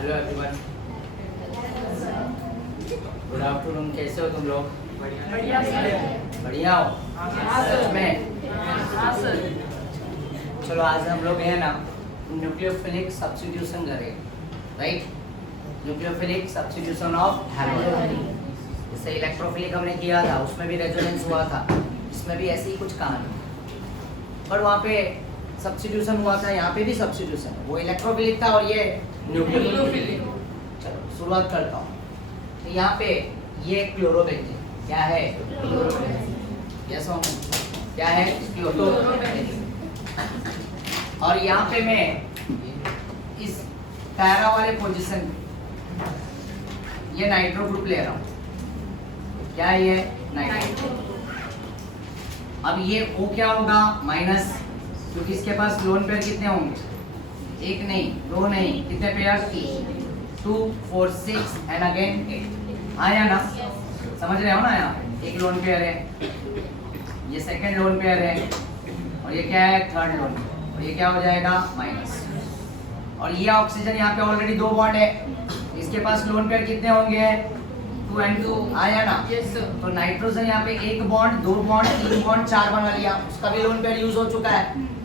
Hello everyone, good afternoon. कैसे हो तुम लोग? बढ़िया सर। बढ़िया हो? हाँ सच सर। में? हाँ सर। चलो आज हम लोग है ना न्यूक्लियोफिलिक सब्स्टिट्यूशन करेंगे, right? Nucleophilic substitution of halogen. जैसे इलेक्ट्रोफिलिक हमने किया था, उसमें भी रेजोनेंस हुआ था, इसमें भी ऐसी ही कुछ कहानी, पर वहाँ पे सब्स्टिट्यूशन हुआ था, यहाँ पे भी सब्स्टिट्यूशन है। वो इलेक्ट्रोफिलिक था और ये न्यूक्लियोफिलिक। चलो शुरुआत करता हूँ। तो यहाँ पे ये क्लोरोबेंजीन क्या है? यस और नो? क्या है? क्लोरोबेंजीन। और यहाँ पे मैं इस पैरा वाले पोजीशन ये नाइट्रो ग्रुप ले रहा हूँ। क्या है ये? नाइट्रो। अब ये O क्या होगा? माइनस, क्योंकि इसके पास लोन पेयर कितने होंगे? एक नहीं, दो नहीं, कितने पेयर? 2 4 6 and again 8। आया ना? समझ रहे हो ना? यहाँ एक लोन पेयर है, ये सेकंड लोन पेयर है, और ये क्या है? थर्ड लोन, और ये क्या हो जाएगा? माइनस। और ये ऑक्सीजन यहाँ पे ऑलरेडी 2 बॉन्ड है, इसके पास लोन पेयर कितने होंगे? 2 and 2। आया ना? Yes sir. तो नाइट्रोजन यहाँ पे 1 बॉन्ड, 2 बॉन्ड, 3 बॉन्ड, 4 बना लिया, उसका भी लोन पेयर यूज हो चुका है,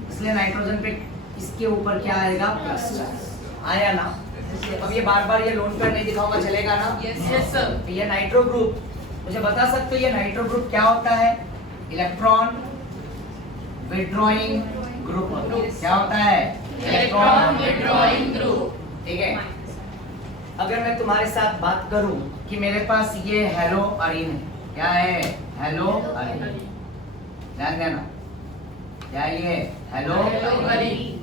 इसलिए नाइट्रोजन पे इसके ऊपर क्या आएगा? Plus charge. आया ना? अब ये बार बार ये लोन पेयर नहीं दिखाऊंगा, चलेगा ना? Yes sir. तो ये नाइट्रो ग्रुप, मुझे बता सकते हो ये नाइट्रो ग्रुप क्या होता है? इलेक्ट्रॉन विथड्रॉइंग ग्रुप होता है। क्या होता है? Electron withdrawing group. ठीक है। अगर मैं तुम्हारे साथ बात करूं कि मेरे पास ये हेलो अरीन है, क्या है? हेलो अरीन। ध्यान देना, क्या है ये? हेलो अरीन।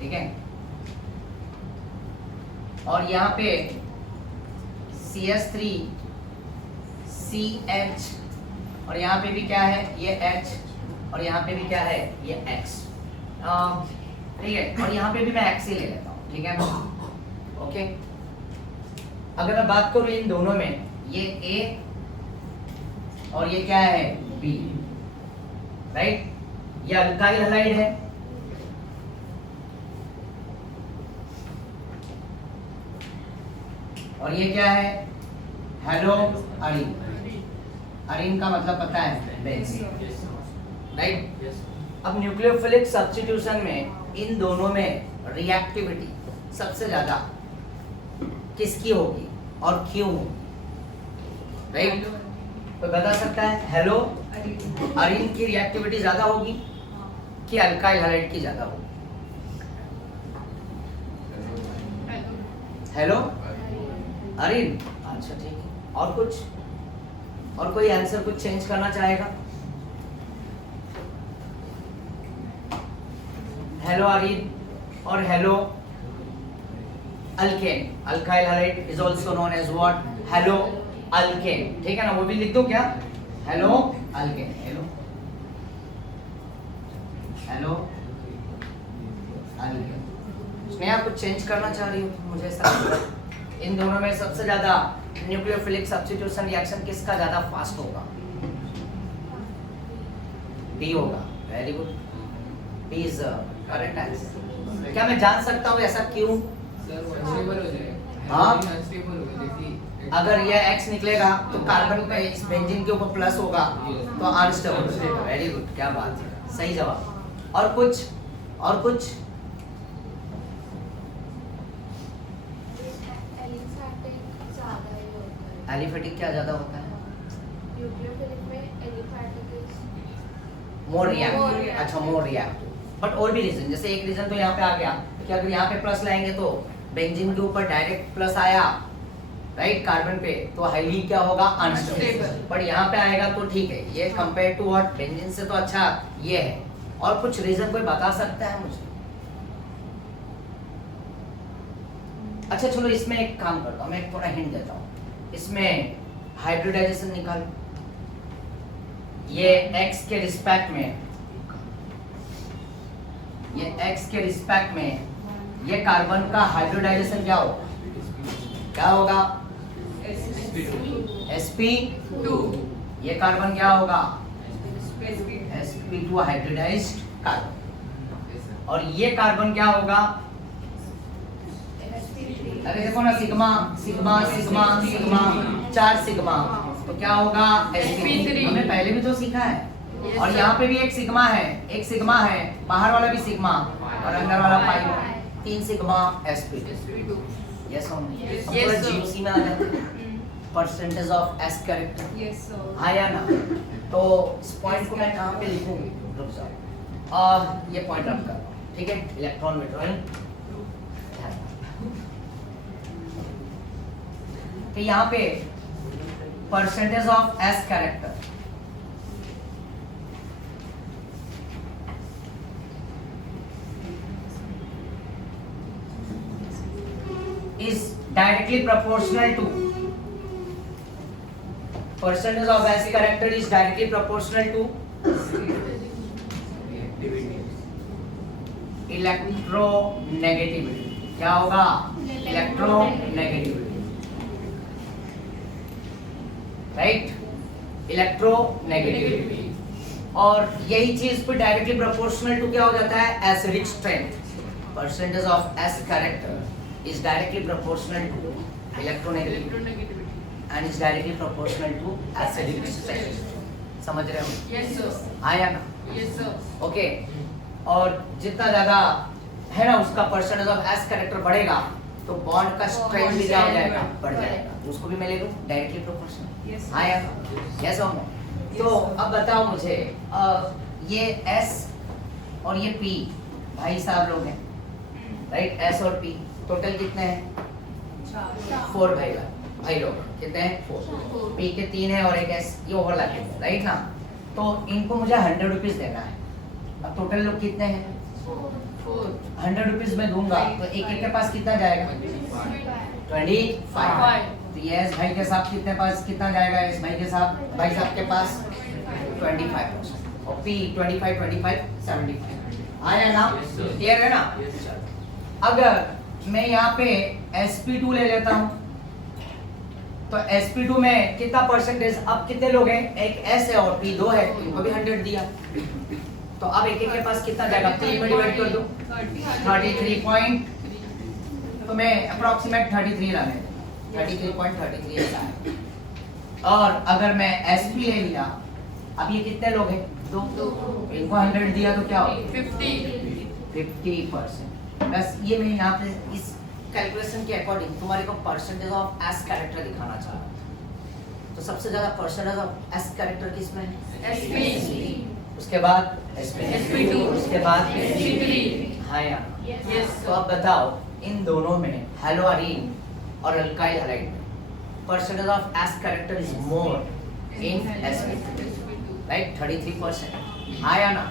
ठीक है। और यहाँ पे CS3 CH, और यहाँ पे भी क्या है? ये H, और यहाँ पे भी क्या है? ये X। ठीक है। और यहाँ पे भी मैं X ही ले लेता हूँ, ठीक है ना? ओके। अगर मैं बात करूँ इन दोनों में, ये A और ये क्या है? B, right? ये अल्काइल हैलाइड है, और ये क्या है? हेलो अरीन। अरीन का मतलब पता है? Benzene, right? अब न्यूक्लियोफिलिक सब्स्टिट्यूशन में इन दोनों में रिएक्टिविटी सबसे ज्यादा किसकी होगी और क्यों होगी? राइट? तो बता सकता है? हेलो अरीन की रिएक्टिविटी ज्यादा होगी कि अल्काइल हैलाइड की ज्यादा होगी? हेलो अरीन। अच्छा ठीक है। और कुछ? और कोई आंसर कुछ चेंज करना चाहेगा? हेलो अरीन और haloalkane. Alkyl halide is also known as what? Haloalkane. ठीक है ना? वो भी लिख दो क्या? Haloalkane. Halo haloalkane. उसमें आप कुछ चेंज करना चाह रही हो? मुझे ऐसा लगता है इन दोनों में सबसे ज्यादा न्यूक्लियोफिलिक सब्स्टिट्यूशन रिएक्शन किसका ज्यादा फास्ट होगा? डी होगा। Very good, D is correct answer. क्या मैं जान सकता हूँ ऐसा क्यों? सर वो अनस्टेबल हो जाएगा। हाँ? अनस्टेबल हो जाएगी। अगर ये X निकलेगा तो कार्बन पे इस बेंजीन के ऊपर प्लस होगा, तो अनस्टेबल हो जाएगा। वेरी गुड, क्या बात है, सही जवाब। और कुछ? और कुछ? एलिफेटिक क्या ज्यादा होता है? More reactive. अच्छा, मोर रिएक्टिव। बट और भी रीजन, जैसे एक रीजन तो यहाँ पे आ गया कि अगर यहाँ पे प्लस लाएंगे तो बेंजीन के ऊपर डायरेक्ट प्लस आया, राइट, कार्बन पे, तो हाईली क्या होगा? अनस्टेबल। बट यहाँ पे आएगा तो ठीक है, ये कंपेयर टू व्हाट? बेंजीन से तो अच्छा ये है। और कुछ रीजन कोई बता सकता है मुझे? अच्छा चलो, इसमें एक काम करता हूँ, मैं एक थोड़ा हिंट देता हूँ। इसमें हाइब्रिडाइजेशन निकाल, ये X के रिस्पेक्ट में, ये X के रिस्पेक्ट में ये कार्बन का हाइब्रिडाइजेशन क्या होगा? क्या होगा? sp2। ये कार्बन क्या होगा? sp2 hybridised carbon. और ये कार्बन क्या होगा? अरे देखो ना sigma sigma sigma sigma 4 sigma तो क्या होगा sp3 हमने पहले भी तो सीखा है और यहाँ पे भी एक सिग्मा है बाहर वाला भी सिग्मा और अंदर वाला पाई 3 सिग्मा sp2 यस हम पूरा जीओसी में आ जाता है परसेंटेज ऑफ s कैरेक्टर हाँ या ना तो इस पॉइंट को मैं कहाँ पे लिखूँ रुक जाओ ये पॉइंट रख कर ठीक है इलेक्ट्रॉन विड्रॉइंग तो यहाँ पे percentage of s character is directly proportional to percentage of s character is directly proportional to electronegativity क्या होगा electronegativity राइट इलेक्ट्रोनेगेटिविटी और यही चीज पे डायरेक्टली प्रोपोर्शनल टू क्या हो जाता है acidic strength percentage of s character is directly proportional to electronegativity and is directly proportional to acidic strength समझ रहे हो यस सर आया ना यस सर ओके और जितना ज्यादा है ना उसका परसेंटेज ऑफ s कैरेक्टर बढ़ेगा तो बॉन्ड का स्ट्रेंथ भी क्या हो जाएगा बढ़ जाएगा उसको भी मैं ले लूं डायरेक्टली प्रोपोर्शनल आया यस हो तो अब बताओ मुझे ये s और ये p भाई साहब लोग हैं राइट s और p टोटल कितने हैं 4 भाई लोग कितने हैं 4 p के 3 है और एक s ये ओवरलैपिंग है राइट ना तो इनको मुझे 100 रुपीस देना है अब टोटल लोग कितने हैं 100 रुपीस में दूंगा तो एक एक के पास कितना जाएगा 25 तो ये एस भाई के साथ कितने पास कितना जाएगा एस भाई साहब के पास 25% और पी 25 75 आया ना क्लियर है ना अगर मैं यहाँ पे sp2 ले लेता हूँ तो sp2 में कितना परसेंटेज अब कितने लोग हैं एक s है और p 2 है इनको भी 100 दिया तो अब एक के पास कितना जाएगा 3 में डिवाइड कर दो 33 पॉइंट तो मैं अप्रोक्सीमेट 33 ला लें 33.33 ऐसा है और अगर मैं sp ले लिया अब ये कितने लोग हैं 2 इनको 100 दिया तो क्या होगा 50% बस ये मैं यहाँ पे इस कैलकुलेशन के अकॉर्डिंग तुम्हारे को परसेंटेज ऑफ s कैरेक्टर दिखाना चाह रहा हूँ तो सबसे ज्यादा परसेंटेज ऑफ s कैरेक्टर किसमें है sp उसके बाद sp2 उसके बाद sp3 हाँ यार यस तो अब बताओ इन दोनों में हेलोअरीन और अल्काइल हैलाइड में percentage of s character is more in sp2 right 33% हाँ या ना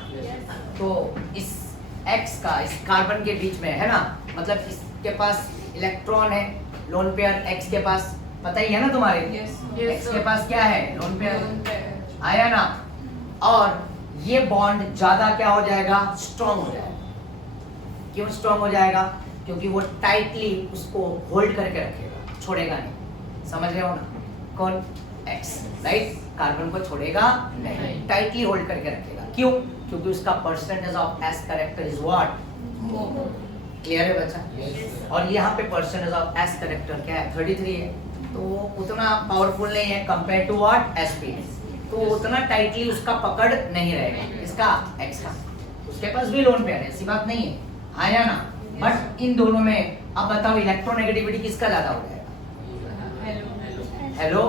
तो इस x का इस कार्बन के बीच में है ना मतलब इसके पास इलेक्ट्रॉन है लोन पेयर x के पास पता ही है ना तुम्हारे x के पास क्या है लोन पेयर आया ना और ये बॉन्ड ज्यादा क्या हो जाएगा स्ट्रॉन्ग हो जाएगा क्यों स्ट्रॉन्ग हो जाएगा क्योंकि वो टाइटली उसको होल्ड करके रखेगा छोड़ेगा नहीं समझ रहे हो ना कौन x राइट कार्बन को छोड़ेगा नहीं टाइटली होल्ड करके रखेगा क्यों क्योंकि उसका percentage of s character is what clear है बच्चा और यहाँ पे परसेंटेज ऑफ s कैरेक्टर क्या है 33 है तो उतना पावरफुल नहीं है कंपेयर टू व्हाट sp तो उतना टाइटली उसका पकड़ नहीं रहेगा इसका x का उसके पास भी लोन पेयर है ऐसी बात नहीं है हाँ या ना बट इन दोनों में अब बताओ इलेक्ट्रोनेगेटिविटी किसका ज्यादा हो जाएगा हेलो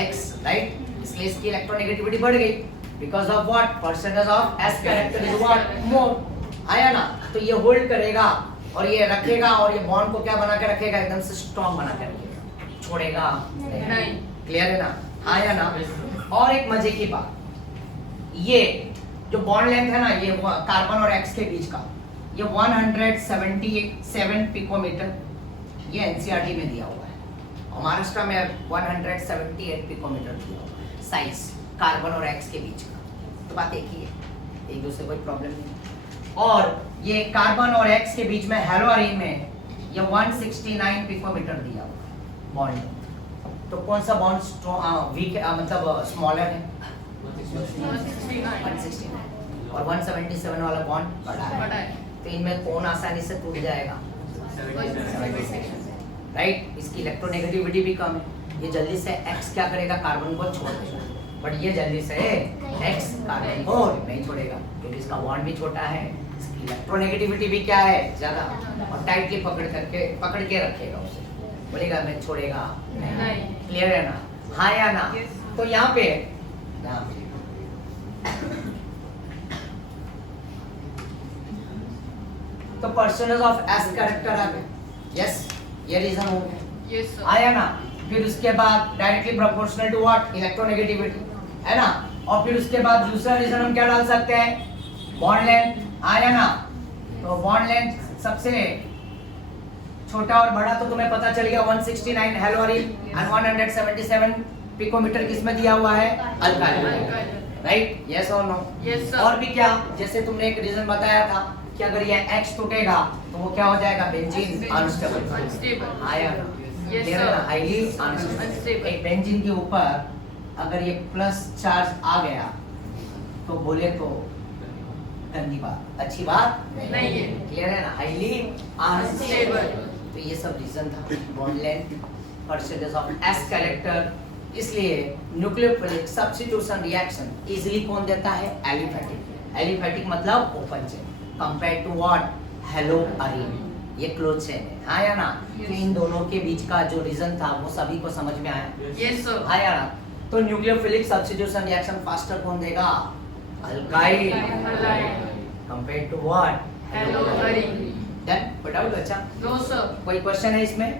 x राइट इसलिए इसकी इलेक्ट्रोनेगेटिविटी बढ़ गई because of what percentage of s character is what more आया ना तो ये होल्ड करेगा और ये रखेगा और ये बॉन्ड को क्या बना के रखेगा एकदम से स्ट्रॉन्ग बना के रखेगा छोड़ेगा नहीं क्लियर है ना आया ना और एक मजे की बात ये जो बॉन्ड लेंथ है ना ये कार्बन और x के बीच का ये 177 पिकोमीटर ये एनसीईआरटी में दिया हुआ है और महाराष्ट्र में 178 पिकोमीटर दिया हुआ है साइज कार्बन और x के बीच का तो बात एक ही है एक दूसरे कोई प्रॉब्लम नहीं और ये कार्बन और x के बीच में हेलोअरीन में ये 169 पिकोमीटर दिया हुआ है बॉन्ड तो कौन सा बॉन्ड वीक मतलब स्मॉलर है 169 और 177 वाला बॉन्ड बड़ा है तो इनमें कौन आसानी से टूट जाएगा इसकी इलेक्ट्रोनेगेटिविटी भी कम है। ये जल्दी से X क्या करेगा, कार्बन को छोड़ देगा, बट ये जल्दी से X कार्बन को नहीं छोड़ेगा क्योंकि इसका बॉन्ड भी छोटा है, इसकी इलेक्ट्रोनेगेटिविटी भी क्या है, ज्यादा, और टाइटली पकड़ के रखेगा उसे, बोलेगा मैं छोड़ेगा नहीं। क्लियर है ना, हाँ या ना? तो यहाँ पे तो परसेंटेज ऑफ एस कैरेक्टर आ गए, यस ये रीजन हो गया, Yes, sir. आया ना? फिर उसके बाद directly proportional to what, electronegativity, है ना? और फिर उसके बाद दूसरा रीजन हम क्या डाल सकते हैं, बॉन्ड लेंथ, आया ना? तो बॉन्ड लेंथ सबसे छोटा और बड़ा तो तुम्हें पता चल गया, 169 हेलोरीन एंड 177 पिकोमीटर किसमें दिया हुआ है, अल्काइल, राइट? यस और नो? Yes, sir. और भी क्या, जैसे तुमने एक रीजन बताया था कि अगर ये X टूटेगा तो वो क्या हो जाएगा, बेंजीन अनस्टेबल, Unstable. आया ना? Yes, Clear है sir. ना? Highly unstable. Unstable. एक बेंजीन के ऊपर अगर ये प्लस चार्ज आ गया तो बोले तो गंदी बात, अच्छी बात नहीं है। क्लियर है ना, हाईली अनस्टेबल। Unstable. तो ये सब रीजन था, bond length, percentage of s character. इसलिए न्यूक्लियोफिलिक सब्स्टिट्यूशन रिएक्शन इजीली कौन देता है, एलिफैटिक। एलिफैटिक मतलब open chain compare to what, haloarene, ये क्लोज चेन है, हाँ या ना? तो इन दोनों के बीच का जो रीजन था वो सभी को समझ में आया, Yes, sir. हाँ या ना? तो न्यूक्लियोफिलिक सब्स्टिट्यूशन रिएक्शन फास्टर कौन देगा, alkyl, Alkyl. Compare to what, Heloarine. Done? बताओ बच्चा, No, sir. कोई क्वेश्चन है इसमें?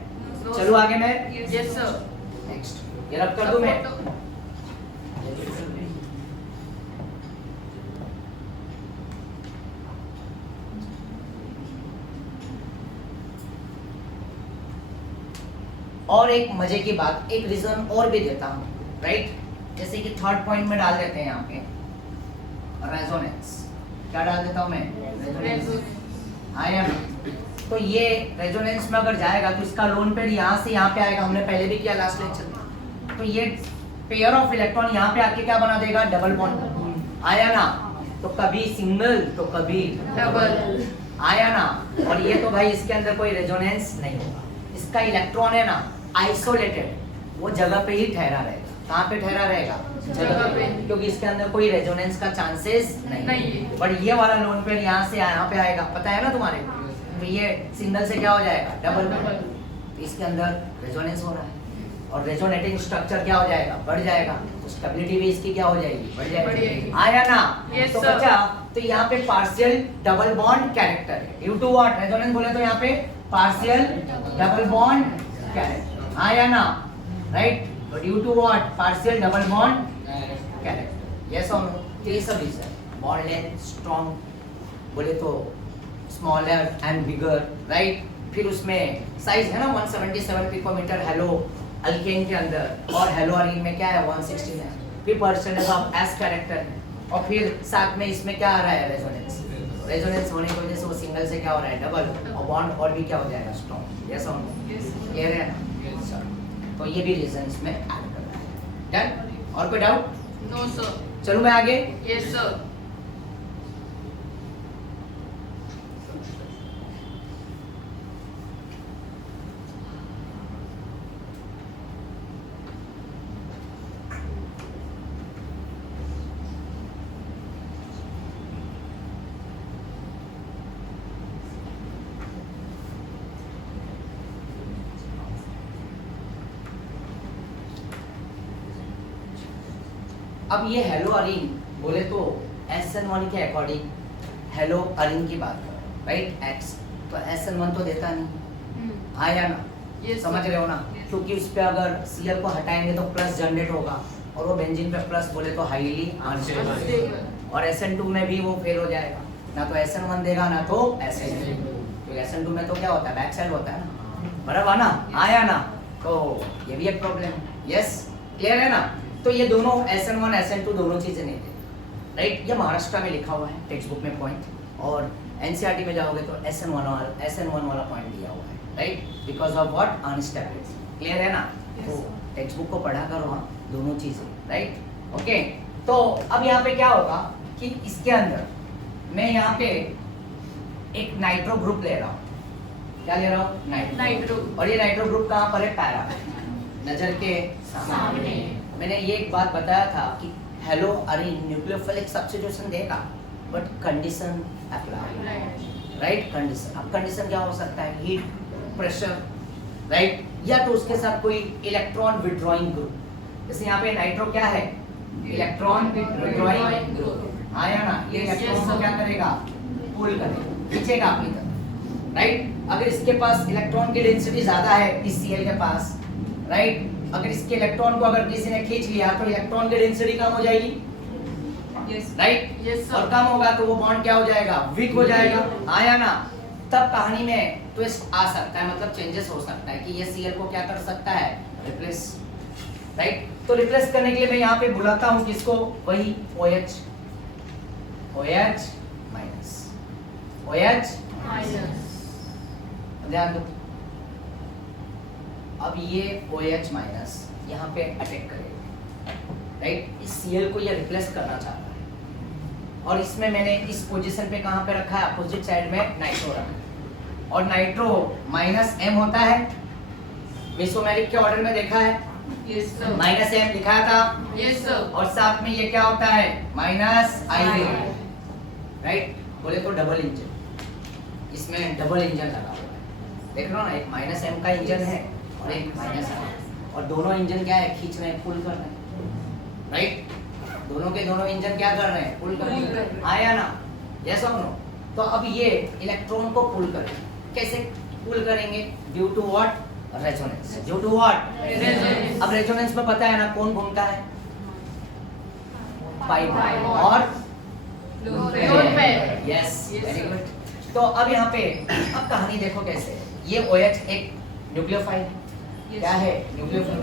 No, चलो sir. आगे मैं Yes, sir. नेक्स्ट ये रब कर दूं मैं। और एक मजे की बात, एक रीजन और भी देता हूं, राइट? जैसे कि थर्ड पॉइंट में डाल देते हैं यहाँ पे रेजोनेंस, क्या डाल देता हूं मैं, रेजोनेंस, आया ना? तो ये रेजोनेंस में अगर जाएगा तो इसका लोन पेयर यहाँ से यहाँ पे आएगा, हमने पहले भी किया लास्ट लेक्चर में। तो ये पेयर ऑफ इलेक्ट्रॉन यहाँ पे आके क्या बना देगा, डबल बॉन्ड, आया ना? तो कभी सिंगल तो कभी Double. आया ना? और ये तो भाई इसके अंदर कोई रेजोनेंस नहीं होगा, इसका इलेक्ट्रॉन है ना आइसोलेटेड, वो जगह पे ही ठहरा रहेगा। कहाँ पे ठहरा रहेगा, जगह पे। क्योंकि इसके अंदर कोई रेजोनेंस का चांसेस नहीं नहीं है। बट ये वाला लोन पेयर यहाँ से यहाँ पे आएगा, पता है ना तुम्हारे? तो ये सिंगल से क्या हो जाएगा, डबल। Double. तो इसके अंदर रेजोनेंस हो रहा है और रेजोनेटिंग स्ट्रक्चर क्या हो जाएगा, बढ़ जाएगा, तो स्टेबिलिटी भी इसकी क्या हो जाएगी, बढ़ बढ़ जाएगी, जाएगी। आया ना? Yes, तो sir. बच्चा, तो यहाँ पे पार्शियल डबल बॉन्ड कैरेक्टर है, ड्यू टू व्हाट, रेजोनेंस बोले तो यहाँ पे पार्शियल डबल बॉन्ड कैरेक्टर, आया ना? राइट? तो due to what, partial double bond character, yes और नो? तो ये सब रीजन, बॉन्ड लेंथ स्ट्रॉन्ग बोले तो स्मॉलर एंड बिगर, राइट? फिर उसमें साइज है ना 177 पिकोमीटर हेलो अल्केन के अंदर, और हेलोअरीन में क्या है 169, फिर परसेंटेज ऑफ एस कैरेक्टर है, और फिर साथ में इसमें क्या आ रहा है, रेजोनेंस। रेजोनेंस होने की वजह से वो सिंगल से क्या हो रहा है, डबल, और बॉन्ड और भी क्या हो जाएगा, स्ट्रॉन्ग, यस और नो? Yes. क्लियर है ना? तो ये भी रीजंस में ऐड करना है, डन? और कोई डाउट? No, sir. चलो मैं आगे। Yes, sir. अब ये हेलोअरीन बोले तो SN1 के अकॉर्डिंग हेलोअरीन की बात करें, राइट? X तो SN1 तो देता नहीं, आया ना? Yes, समझ sir. रहे हो ना? Yes. क्योंकि उस पे अगर Cl को हटाएंगे तो प्लस जनरेट होगा, और वो बेंजीन पे प्लस बोले तो हाईली अनस्टेबल, Unstable. और SN2 में भी वो फेल हो जाएगा, ना तो SN1 देगा ना तो SN2। तो SN2 में तो क्या होता है, बैक साइड होता है ना, बराबर ना? आया ना? तो ये भी एक प्रॉब्लम है, यस? क्लियर है ना? तो ये दोनों SN1 SN2 दोनों चीजें नहीं थे, राइट? ये महाराष्ट्र में लिखा हुआ है टेक्स्ट बुक में पॉइंट, और NCERT में जाओगे तो SN1 वाला पॉइंट दिया हुआ है, right? Because of what, instability. Clear है ना? तो टेक्स्ट बुक को पढ़ा करो, हाँ, दोनों चीजें, राइट? ओके, तो अब यहाँ पे क्या होगा कि इसके अंदर मैं यहाँ पे एक नाइट्रो ग्रुप ले रहा हूँ, क्या ले रहा हूँ? नाइट्रो। और ये नाइट्रो ग्रुप कहाँ पर है? पैरा, नजर के सामने। मैंने ये एक बात बताया था कि हेलो अरीन न्यूक्लियोफिलिक सब्स्टिट्यूशन देगा, but condition apply, right? Condition, अब कंडीशन क्या हो सकता है? Heat, pressure, right? या तो उसके साथ कोई इलेक्ट्रॉन विड्रॉइंग ग्रुप, जैसे यहाँ पे नाइट्रो क्या है? इलेक्ट्रॉन विड्रॉइंग ग्रुप, आया ना? ये इलेक्ट्रॉन को क्या करेगा? पुल करेगा, खींचेगा अपनी तरफ, राइट? अगर इसके पास इलेक्ट्रॉन की डेंसिटी ज्यादा है इस Cl के पास, राइट? अगर इसके इलेक्ट्रॉन को अगर किसी ने खींच लिया तो इलेक्ट्रॉन की डेंसिटी कम हो जाएगी, राइट? Yes, sir. और कम होगा तो वो बॉन्ड क्या हो जाएगा? वीक हो जाएगा, आया ना? तब कहानी में ट्विस्ट आ सकता है, मतलब चेंजेस हो सकता है कि ये Cl को क्या कर सकता है? Replace, right? तो रिप्लेस करने के लिए मैं यहाँ पे बुलाता हूँ किसको? वही OH, OH माइनस, OH ध्यान दो। अब ये OH माइनस यहाँ पे अटैक करेगा, राइट? इस Cl को ये रिप्लेस करना चाहता है, और इसमें मैंने इस पोजीशन पे कहाँ पे रखा है? अपोजिट साइड में नाइट्रो रखा है, और नाइट्रो माइनस M होता है, मेसोमेरिक के ऑर्डर में देखा है, माइनस M लिखा था, और साथ में ये क्या होता है? Minus I, right? बोले तो डबल इंजन, इसमें डबल इंजन लगा हुआ है, देख रहे हो ना? एक माइनस M का इंजन है और एक माइनस M, और दोनों इंजन क्या है? खींच रहे हैं, पुल कर रहे हैं, राइट? दोनों के दोनों इंजन क्या कर रहे हैं? पुल कर रहे हैं, आया ना? यस और नो? तो अब ये इलेक्ट्रॉन को पुल करेंगे, कैसे पुल करेंगे? Due to what? Resonance. Due to what? Resonance. अब रेजोनेंस में पता है ना कौन घूमता है? पाई बॉन्ड और lone pair. Yes, Yes, very sir. Good. तो अब यहाँ पे अब कहानी देखो कैसे है। ये OH एक न्यूक्लियोफाइल है, क्या है? न्यूक्लियोफाइल।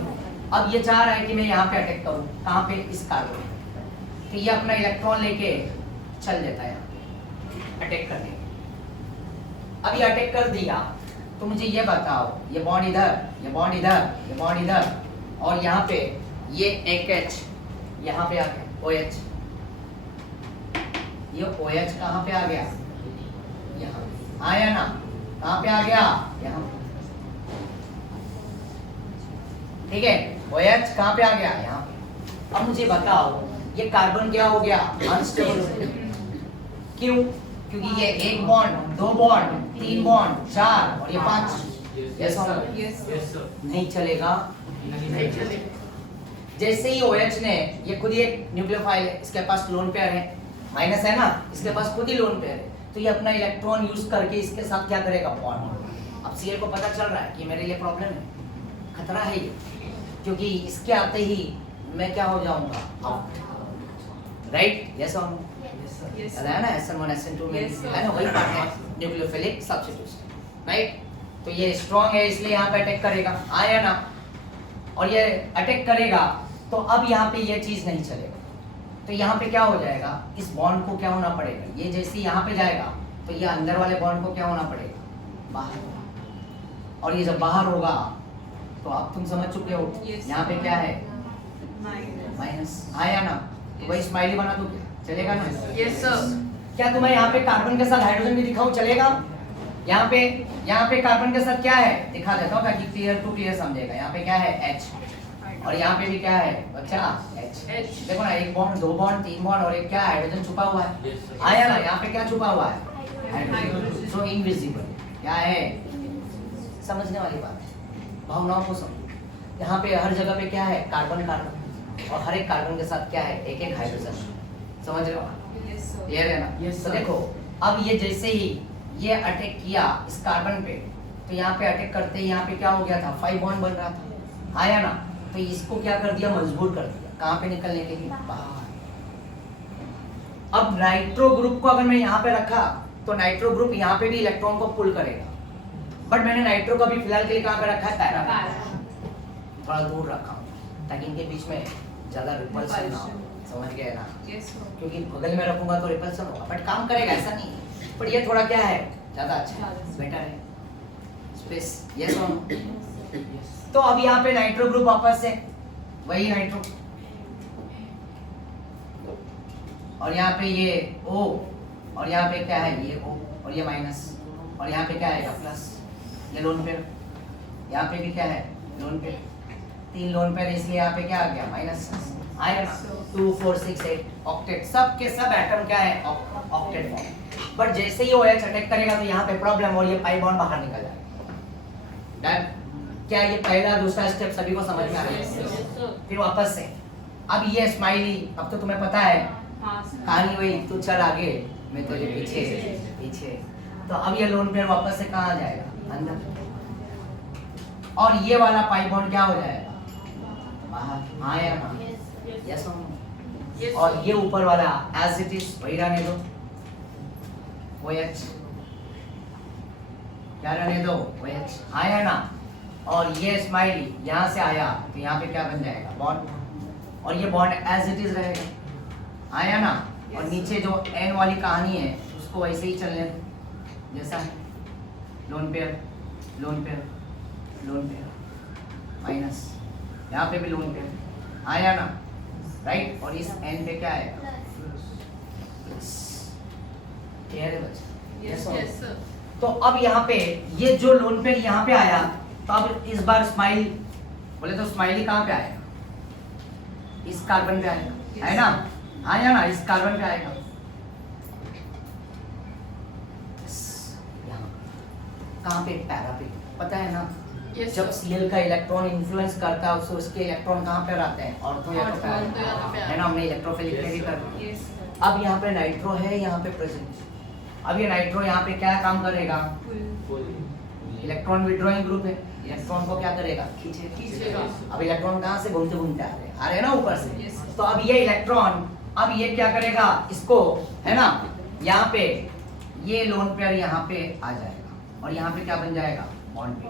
अब ये चाह रहा है कि मैं यहाँ पे अटैक करूँ, कहाँ पे? इस कार्बन पे। तो ये अपना इलेक्ट्रॉन लेके चल देता है यहाँ पे अटैक करने। अब ये अटैक कर दिया तो मुझे ये बताओ, ये बॉन्ड इधर, ये बॉन्ड इधर, ये बॉन्ड इधर, और यहाँ पे ये एक H यहाँ पे आ गया, OH। ये OH कहाँ पे आ गया? यहाँ आया ना? कहाँ पे आ गया? यहाँ, ठीक है? OH कहाँ पे आ गया? यहाँ पे। अब मुझे बताओ ये कार्बन क्या हो गया? अनस्टेबल हो गया। क्यों? क्योंकि ये एक बॉन्ड, दो बॉन्ड, तीन बॉन्ड, चार, और ये पांच। यस और नो? नहीं चलेगा। जैसे ही OH ने, ये खुद ही एक न्यूक्लियोफाइल है, इसके पास लोन पेयर है, माइनस है ना, इसके पास खुद ही लोन पेयर है, तो ये अपना इलेक्ट्रॉन यूज करके इसके साथ क्या करेगा? बॉन्ड। अब Cl को पता चल रहा है कि मेरे लिए प्रॉब्लम है, खतरा है ये, क्योंकि इसके आते ही मैं क्या हो जाऊंगा? Out, right? यस और नो? है ना? SN1 SN2 में है ना, वही बात है, न्यूक्लियोफिलिक सब्स्टिट्यूशन, राइट? तो ये स्ट्रांग है इसलिए यहाँ पे अटैक करेगा, आया ना? और ये अटैक करेगा तो अब यहाँ पे ये चीज नहीं चलेगा, तो यहाँ पे क्या हो जाएगा? इस बॉन्ड को क्या होना पड़ेगा? ये जैसे यहाँ पे जाएगा तो ये अंदर वाले बॉन्ड को क्या होना पड़ेगा? बाहर, और ये जब बाहर होगा तो अब तुम समझ चुके हो, यहाँ पे क्या है? माइनस, आया ना? तो वही स्माइली बना दो, क्या चलेगा ना? Yes sir. क्या तुम्हें यहाँ पे कार्बन के साथ हाइड्रोजन भी दिखाऊं, चलेगा? यहाँ पे कार्बन के साथ क्या है दिखा देता हूँ ताकि क्लियर टू क्लियर समझेगा। यहाँ पे क्या है? H, और यहाँ पे भी क्या है बच्चा? H। देखो ना, एक बॉन्ड, दो बॉन्ड, तीन बॉन्ड, और एक क्या है? हाइड्रोजन छुपा हुआ है, आया ना? यहाँ पे क्या छुपा हुआ है? हाइड्रोजन, सो इनविजिबल। क्या है? समझने वाली बात है, भावनाओं को समझो। यहाँ पे हर जगह पे क्या है? कार्बन कार्बन, और हर एक कार्बन के साथ क्या है? एक एक हाइड्रोजन। समझ रहे हो? क्लियर है ना? तो देखो अब ये जैसे ही ये अटैक किया इस कार्बन पे, तो यहाँ पे अटैक करते ही यहाँ पे क्या हो गया था? 5 बॉन्ड बन रहा था, आया ना? तो इसको क्या कर दिया? मजबूर कर दिया, कहाँ पे निकलने के लिए? बाहर। अब नाइट्रो ग्रुप को अगर मैं यहाँ पे रखा तो नाइट्रो ग्रुप यहाँ पे भी इलेक्ट्रॉन को पुल करेगा, बट मैंने नाइट्रो को भी फिलहाल के लिए कहाँ पे रखा है? पैरा, थोड़ा दूर रखा हूँ ताकि इनके बीच में ज्यादा रिपल्सन ना हो। समझ गए ना? क्योंकि बगल में रखूंगा तो रिपल्सन होगा, बट काम करेगा ऐसा नहीं है, पर ये थोड़ा क्या है? ज्यादा अच्छा है, बेटर है, स्पेस। यस और नो? तो अब यहाँ पे नाइट्रो ग्रुप वापस से वही नाइट्रो, और यहाँ पे ये O, और यहाँ पे क्या है? ये O, और ये माइनस, और यहाँ पे क्या आएगा? प्लस। ये लोन पेयर, यहाँ पे भी क्या है लोन पेयर, 3 लोन पेयर, इसलिए यहाँ पे क्या आ गया माइनस आएगा ना। 2 4 6 8 ऑक्टेट, सब के सब एटम क्या है ऑक्टेट फॉर्म। बट जैसे ही OH अटैक करेगा तो यहाँ पे प्रॉब्लम और ये पाई बॉन्ड बाहर निकल जाएगा। डन? क्या ये पहला दूसरा स्टेप सभी को समझ में आ रहा है? फिर वापस से अब ये स्माइली, अब तो तुम्हें पता है कहानी वही, तू चल आगे मैं तुझे पीछे पीछे। तो अब ये लोन पेयर वापस से कहाँ आ जाएगा अंदर, और ये वाला पाई बॉन्ड क्या हो जाएगा बाहर। हाँ या ना? यस और ये ऊपर वाला एज इट इज वही रहने दो, OH क्या रहने दो OH। हाँ या ना? और ये स्माइली यहाँ से आया तो यहाँ पे क्या बन जाएगा बॉन्ड, और ये बॉन्ड एज इट इज रहेगा। आया ना? और नीचे जो N वाली कहानी है उसको वैसे ही चलने दो जैसा है, loan pair lone pair lone pair minus, यहाँ पे भी लोन पेयर। आया ना? राइट? और इस N पे क्या आएगा क्लियर है बच्चा? Yes yes sir. तो अब यहाँ पे ये जो लोन पेयर यहाँ पे आया, तो अब इस बार स्माइल बोले तो स्माइली कहाँ पे आएगा, इस कार्बन पे आएगा, है ना? हाँ या ना? इस कार्बन पे आएगा, यहाँ कहाँ पे पैरा पे, पता है ना? Yes, जब sir. Cl का इलेक्ट्रॉन इन्फ्लुएंस करता है उसके इलेक्ट्रॉन कहाँ पे आते हैं ऑर्थो या तो Ortho, ortho या तो पैरा, पैरा। है ना? हमने इलेक्ट्रोफिलिक पे भी कर दिया। यस अब यहाँ पे नाइट्रो है, यहाँ पे प्रेजेंट। अब ये नाइट्रो यहाँ पे क्या काम करेगा, इलेक्ट्रॉन विड्रॉइंग ग्रुप है, इलेक्ट्रॉन को क्या करेगा खींचेगा। अब इलेक्ट्रॉन कहाँ से घूमते घूमते आ रहे हैं ना ऊपर से। Yes. तो अब ये इलेक्ट्रॉन अब ये क्या करेगा इसको, है ना? यहाँ पे ये लोन पेयर यहाँ पे आ जाएगा और यहाँ पे क्या बन जाएगा बॉन्ड पे,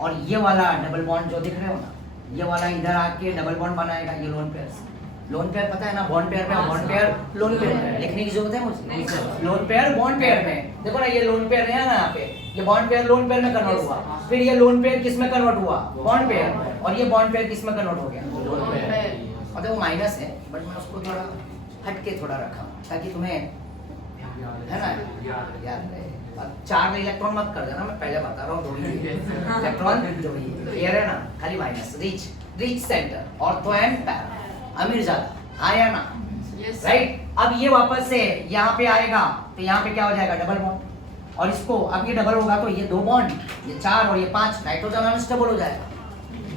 और ये वाला डबल बॉन्ड जो दिख रहे हो ना, ये वाला इधर आके डबल बॉन्ड बनाएगा ये लोन पेयर से। लोन पेयर पता है ना, बॉन्ड पेयर में बॉन्ड पेयर लोन पेयर में लिखने की जरूरत है मुझे? लोन पेयर बॉन्ड पेयर में, देखो ना ये लोन पेयर है ना, यहाँ पे ये बॉन्ड पेयर लोन पेयर में कन्वर्ट हुआ, फिर ये लोन पेयर किस में कन्वर्ट हुआ बॉन्ड पेयर, और ये बॉन्ड पेयर किस में कन्वर्ट हो गया लोन पेयर। मतलब वो माइनस है बट मैं उसको थोड़ा हटके थोड़ा रखा ताकि तुम्हें है ना याद रहे। अब 4 इलेक्ट्रॉन मत कर देना, मैं पहले बता रहा हूँ, जोड़िए इलेक्ट्रॉन जोड़िए, क्लियर है ना? खाली minus, rich centre ortho and para, अमीर ज्यादा। आया ना? Yes right? अब ये वापस से यहाँ पे आएगा तो यहाँ पे क्या हो जाएगा डबल बॉन्ड, और इसको अब ये डबल होगा तो ये 2 बॉन्ड, ये 4 और ये 5, नाइट्रोजन अनस्टेबल हो जाएगा।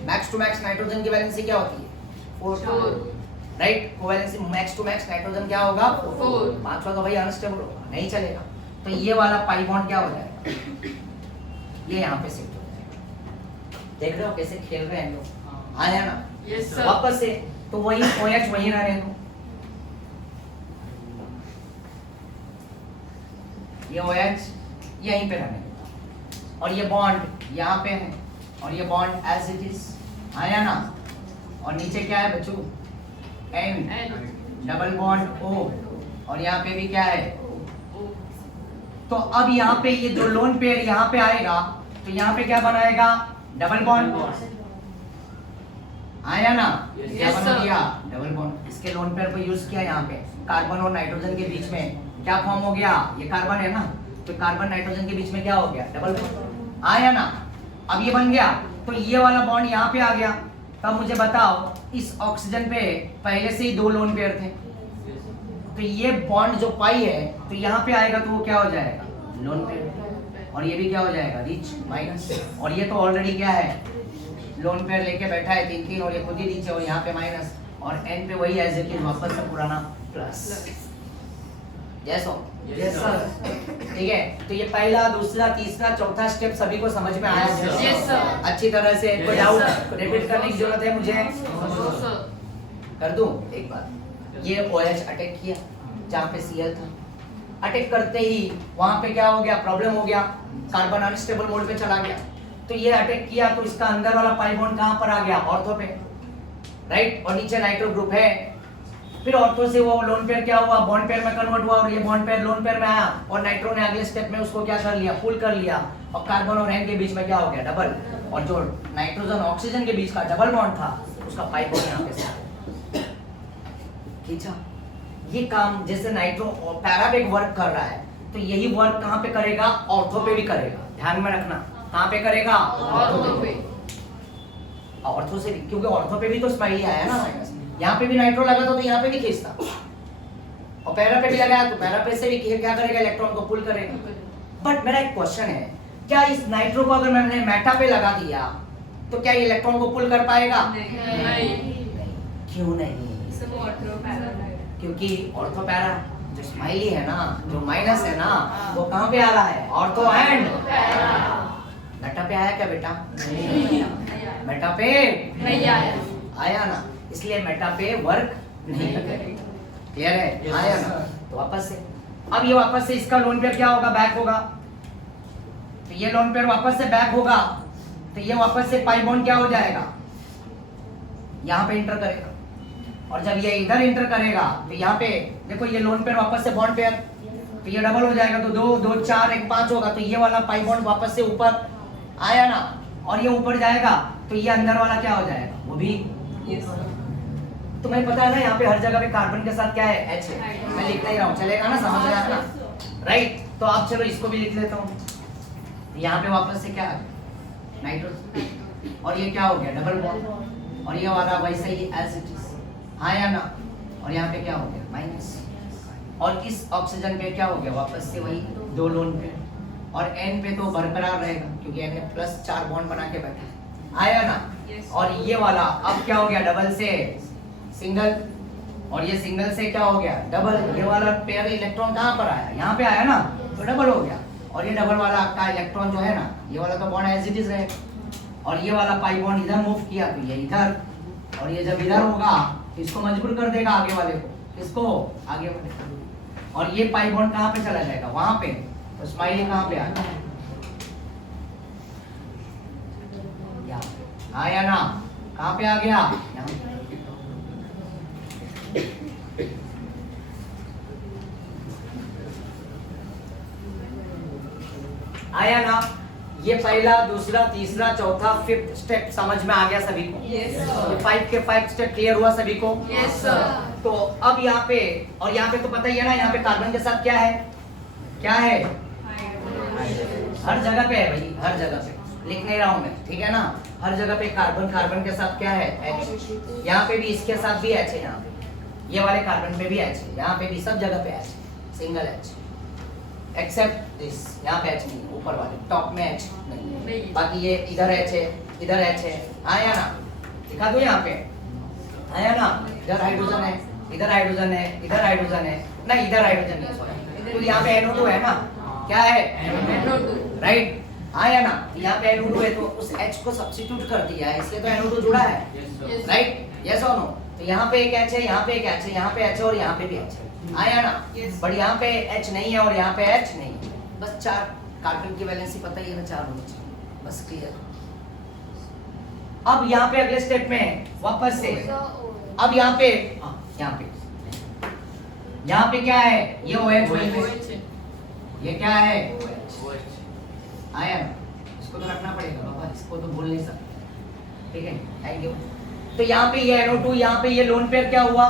मैक्स टू मैक्स नाइट्रोजन की वैलेंसी क्या होती है 4, right? Covalency max to max nitrogen क्या होगा 4, 5वां तो भाई अनस्टेबल होगा, नहीं चलेगा। तो ये वाला पाई बॉन्ड क्या हो जाएगा, ये यहाँ पे शिफ्ट हो जाएगा। देख रहे हो कैसे खेल रहे हैं लोग? आया ना? Yes sir. वापस से तो वही OH वही रहने दो, ये OH यहीं पे रहने दो, और ये बॉन्ड यहाँ पे है, और ये बॉन्ड एज इट इज। आया ना? और नीचे क्या है बच्चों N डबल बॉन्ड O, और यहाँ पे भी क्या है। तो अब यहाँ पे ये जो लोन पेयर यहाँ पे आएगा तो यहाँ पे क्या बनाएगा डबल बॉन्ड। आया ना? क्या Yes, बना sir. दिया डबल बॉन्ड, इसके लोन पेयर को यूज किया। यहाँ पे कार्बन और नाइट्रोजन के बीच में क्या फॉर्म हो गया, ये कार्बन है ना, तो कार्बन नाइट्रोजन के बीच में क्या हो गया डबल बॉन्ड। आया ना? अब ये बन गया तो ये वाला बॉन्ड यहाँ पे आ गया। तब मुझे बताओ इस ऑक्सीजन पे पहले से ही 2 लोन पेयर थे, तो ये बॉन्ड जो पाई है तो यहाँ पे आएगा तो वो क्या हो जाएगा लोन पेयर, और ये भी क्या हो जाएगा रिच माइनस, और ये तो ऑलरेडी क्या है लोन पेयर लेके बैठा है 3 और ये खुद ही रिच है, और यहाँ पे माइनस, और N पे वही एज इट इज वापस से पुराना प्लस। यस सर, ठीक है? तो ये पहला दूसरा तीसरा चौथा स्टेप सभी को समझ में आया? Yes, sir. अच्छी तरह से। कोई Yes, डाउट sir. रिपीट करने की जरूरत है मुझे? No sir. कर दूं एक बार। ये OH अटैक किया जहाँ पे Cl था, अटैक करते ही वहां पे क्या हो गया प्रॉब्लम हो गया, कार्बन अनस्टेबल मोड पे चला गया। तो ये अटैक किया तो इसका अंदर वाला पाई बॉन्ड कहाँ पर आ गया ऑर्थो पे, राइट? और नीचे नाइट्रो ग्रुप है। फिर ऑर्थो से वो लोन पेयर क्या हुआ बॉन्ड पेयर में कन्वर्ट हुआ, और ये बॉन्ड पेयर लोन पेयर में आया, और नाइट्रो ने अगले स्टेप में उसको क्या कर लिया फुल कर लिया, और कार्बन और N के बीच में क्या हो गया डबल, और जो नाइट्रोजन ऑक्सीजन के बीच का डबल बॉन्ड था उसका पाई बॉन्ड यहाँ पे खींचा। ये काम जैसे नाइट्रो पैरा पे वर्क कर रहा है तो यही वर्क कहाँ पे करेगा ऑर्थो पे भी करेगा, ध्यान में रखना। कहाँ पे करेगा? ऑर्थो पे। ऑर्थो से भी, क्योंकि ऑर्थो पे भी तो स्माइली आया ना माइनस, यहाँ पे भी नाइट्रो लगा तो यहाँ पे भी खींचता, और पैरा पे भी लगाया तो पैरा पे से भी क्या करेगा? इलेक्ट्रॉन को पुल करेगा। बट मेरा एक क्वेश्चन है, क्या इस नाइट्रो को अगर मैंने मेटा पे लगा दिया तो क्या ये इलेक्ट्रॉन को पुल कर पाएगा? नहीं। क्यों नहीं? क्योंकि ऑर्थो पैरा जो स्माइली है ना, जो माइनस है ना, वो कहाँ पे आ रहा है? ऑर्थो एंड मेटा पे आया क्या बेटा? मेटा पे नहीं आया। आया ना, इसलिए मेटा पे वर्क नहीं करेगा। क्लियर है? आया ना, तो वापस से अब ये वापस से इसका लोन पेयर क्या होगा? बैक होगा। तो ये लोन पेयर वापस से बैक होगा, तो ये वापस से पाई बॉन्ड क्या हो जाएगा? यहाँ पे इंटर करेगा, और जब ये इधर इंटर करेगा तो यहाँ पे देखो ये लोन पेयर वापस से बॉन्ड पेयर, तो ये डबल हो जाएगा, तो 2 2 4 1 5 होगा, तो ये वाला पाई बॉन्ड वापस से ऊपर आया ना, और ये ऊपर जाएगा तो ये अंदर वाला क्या हो जाएगा? वो भी तुम्हें पता है ना, यहाँ पे हर जगह पे कार्बन के साथ क्या है? H है। मैं लिखता ही रहा हूँ, चलेगा ना, समझ रहा है ना? राइट, तो अब चलो इसको भी लिख लेता हूँ। यहाँ पे वापस से क्या आ गया? नाइट्रोजन, और ये क्या हो गया? डबल बॉन्ड, और ये वाला वैसे ही एज इट इज आया ना, और यहाँ पे क्या हो गया? माइनस, और इस ऑक्सीजन पे क्या हो गया? वापस से वही 2 लोन पे, और N पे तो बरकरार रहेगा क्योंकि N ने प्लस 4 बॉन्ड बना के बैठा आया ना। और ये वाला अब क्या हो गया? डबल से सिंगल, और ये सिंगल से क्या हो गया? डबल। ये वाला पेयर इलेक्ट्रॉन कहाँ पर आया? यहाँ पे आया ना, तो डबल हो गया, और ये डबल वाला आपका इलेक्ट्रॉन जो है ना, ये वाला तो बॉन्ड एज इट इज रहेगा, और ये वाला पाई बॉन्ड इधर मूव किया तो ये इधर, और ये जब इधर होगा तो इसको मजबूर कर देगा आगे वाले को, इसको आगे वाले को, और ये पाई बॉन्ड कहाँ पे चला जाएगा? वहां पे, तो स्माइली कहाँ पे आ गया? आया ना, कहाँ पे आ गया? यहाँ पे। आया ना, ये पहला, दूसरा, तीसरा, चौथा, 5th स्टेप समझ में आ गया सभी को? यस ये सर। 5 के 5 स्टेप क्लियर हुआ सभी को? Yes sir. तो अब यहाँ पे, और यहाँ पे तो पता ही है ना, यहाँ पे कार्बन के साथ क्या है? क्या है? हर जगह पे है भाई, हर जगह पे लिख नहीं रहा हूँ मैं, ठीक है ना? हर जगह पे कार्बन, कार्बन के साथ क्या है? H। यहाँ पे भी इसके साथ भी H है, यहाँ पे ये वाले कार्बन पे भी H है, यहाँ पे भी सब जगह पे H, single H, except this, यहाँ पे H नहीं है, ऊपर वाले टॉप में H नहीं है, बाकी ये इधर H है, इधर H है, आया ना? दिखा दो यहाँ पे, आया ना? इधर हाइड्रोजन है, इधर हाइड्रोजन है, इधर हाइड्रोजन है, नहीं इधर हाइड्रोजन नहीं, सॉरी, तो यहाँ पे NO2 है ना? क्या है? राइट, आया ना? यहाँ पे NO2 है तो उस H को सब्स्टिट्यूट कर दिया है, इसलिए तो NO2 जुड़ा है, राइट? यस और नो? तो यहाँ पे एक H है, यहाँ पे एक H है, यहाँ पे H है, और यहाँ पे भी H है, आया ना? बट यहाँ पे H नहीं है और यहाँ पे H नहीं है, बस 4 कार्बन की वैलेंसी पता ही है ना, 4 होनी चाहिए, बस क्लियर। अब यहाँ पे अगले स्टेप में वापस से, अब यहाँ पे, यहाँ पे क्या है? ये OH वहीं पे, ये क्या है? आया ना? इसको तो रखना पड़ेगा बाबा, इसको तो बोल नहीं सकते, ठीक है? Thank you. तो यहाँ पे ये NO2, यहाँ पे ये लोन पेयर क्या हुआ?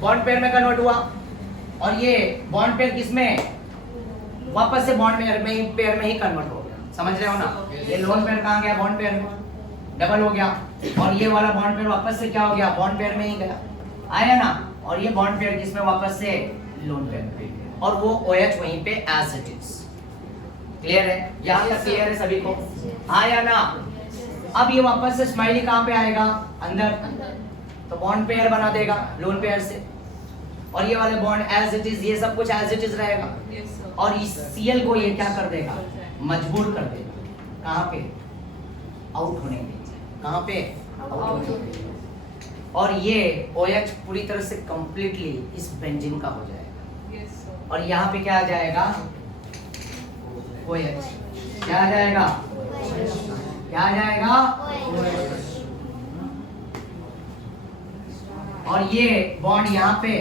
बॉन्ड पेयर में कन्वर्ट हुआ, और ये बॉन्ड पेयर किसमें? वापस से बॉन्ड पेयर में ही कन्वर्ट हो गया, समझ रहे हो ना? ये लोन पेयर कहाँ गया? बॉन्ड पेयर में, डबल हो गया, और ये वाला बॉन्ड पेयर वापस से क्या हो गया? बॉन्ड पेयर में ही गया, आया ना? और ये बॉन्ड पेयर किसमें? वापस से लोन पेयर में, और वो OH वहीं पे एज इट इज। क्लियर है? यहाँ तक क्लियर है सभी को? आया ना? अब ये वापस से स्माइली कहाँ पे आएगा? अंदर, तो बॉन्ड पेयर बना देगा लोन पेयर से, और ये वाले बॉन्ड एज इट इज, ये सब कुछ एज इट इज रहेगा, और इस Cl को ये क्या कर देगा? मजबूर कर देगा, कहाँ पे? आउट होने के, कहाँ पे? आउट होने के, और ये OH पूरी तरह से कंप्लीटली इस बेंजीन का हो जाएगा, और यहाँ पे क्या आ जाएगा? OH, क्या आ जाएगा? क्या आ जाएगा? और ये बॉन्ड यहाँ पे,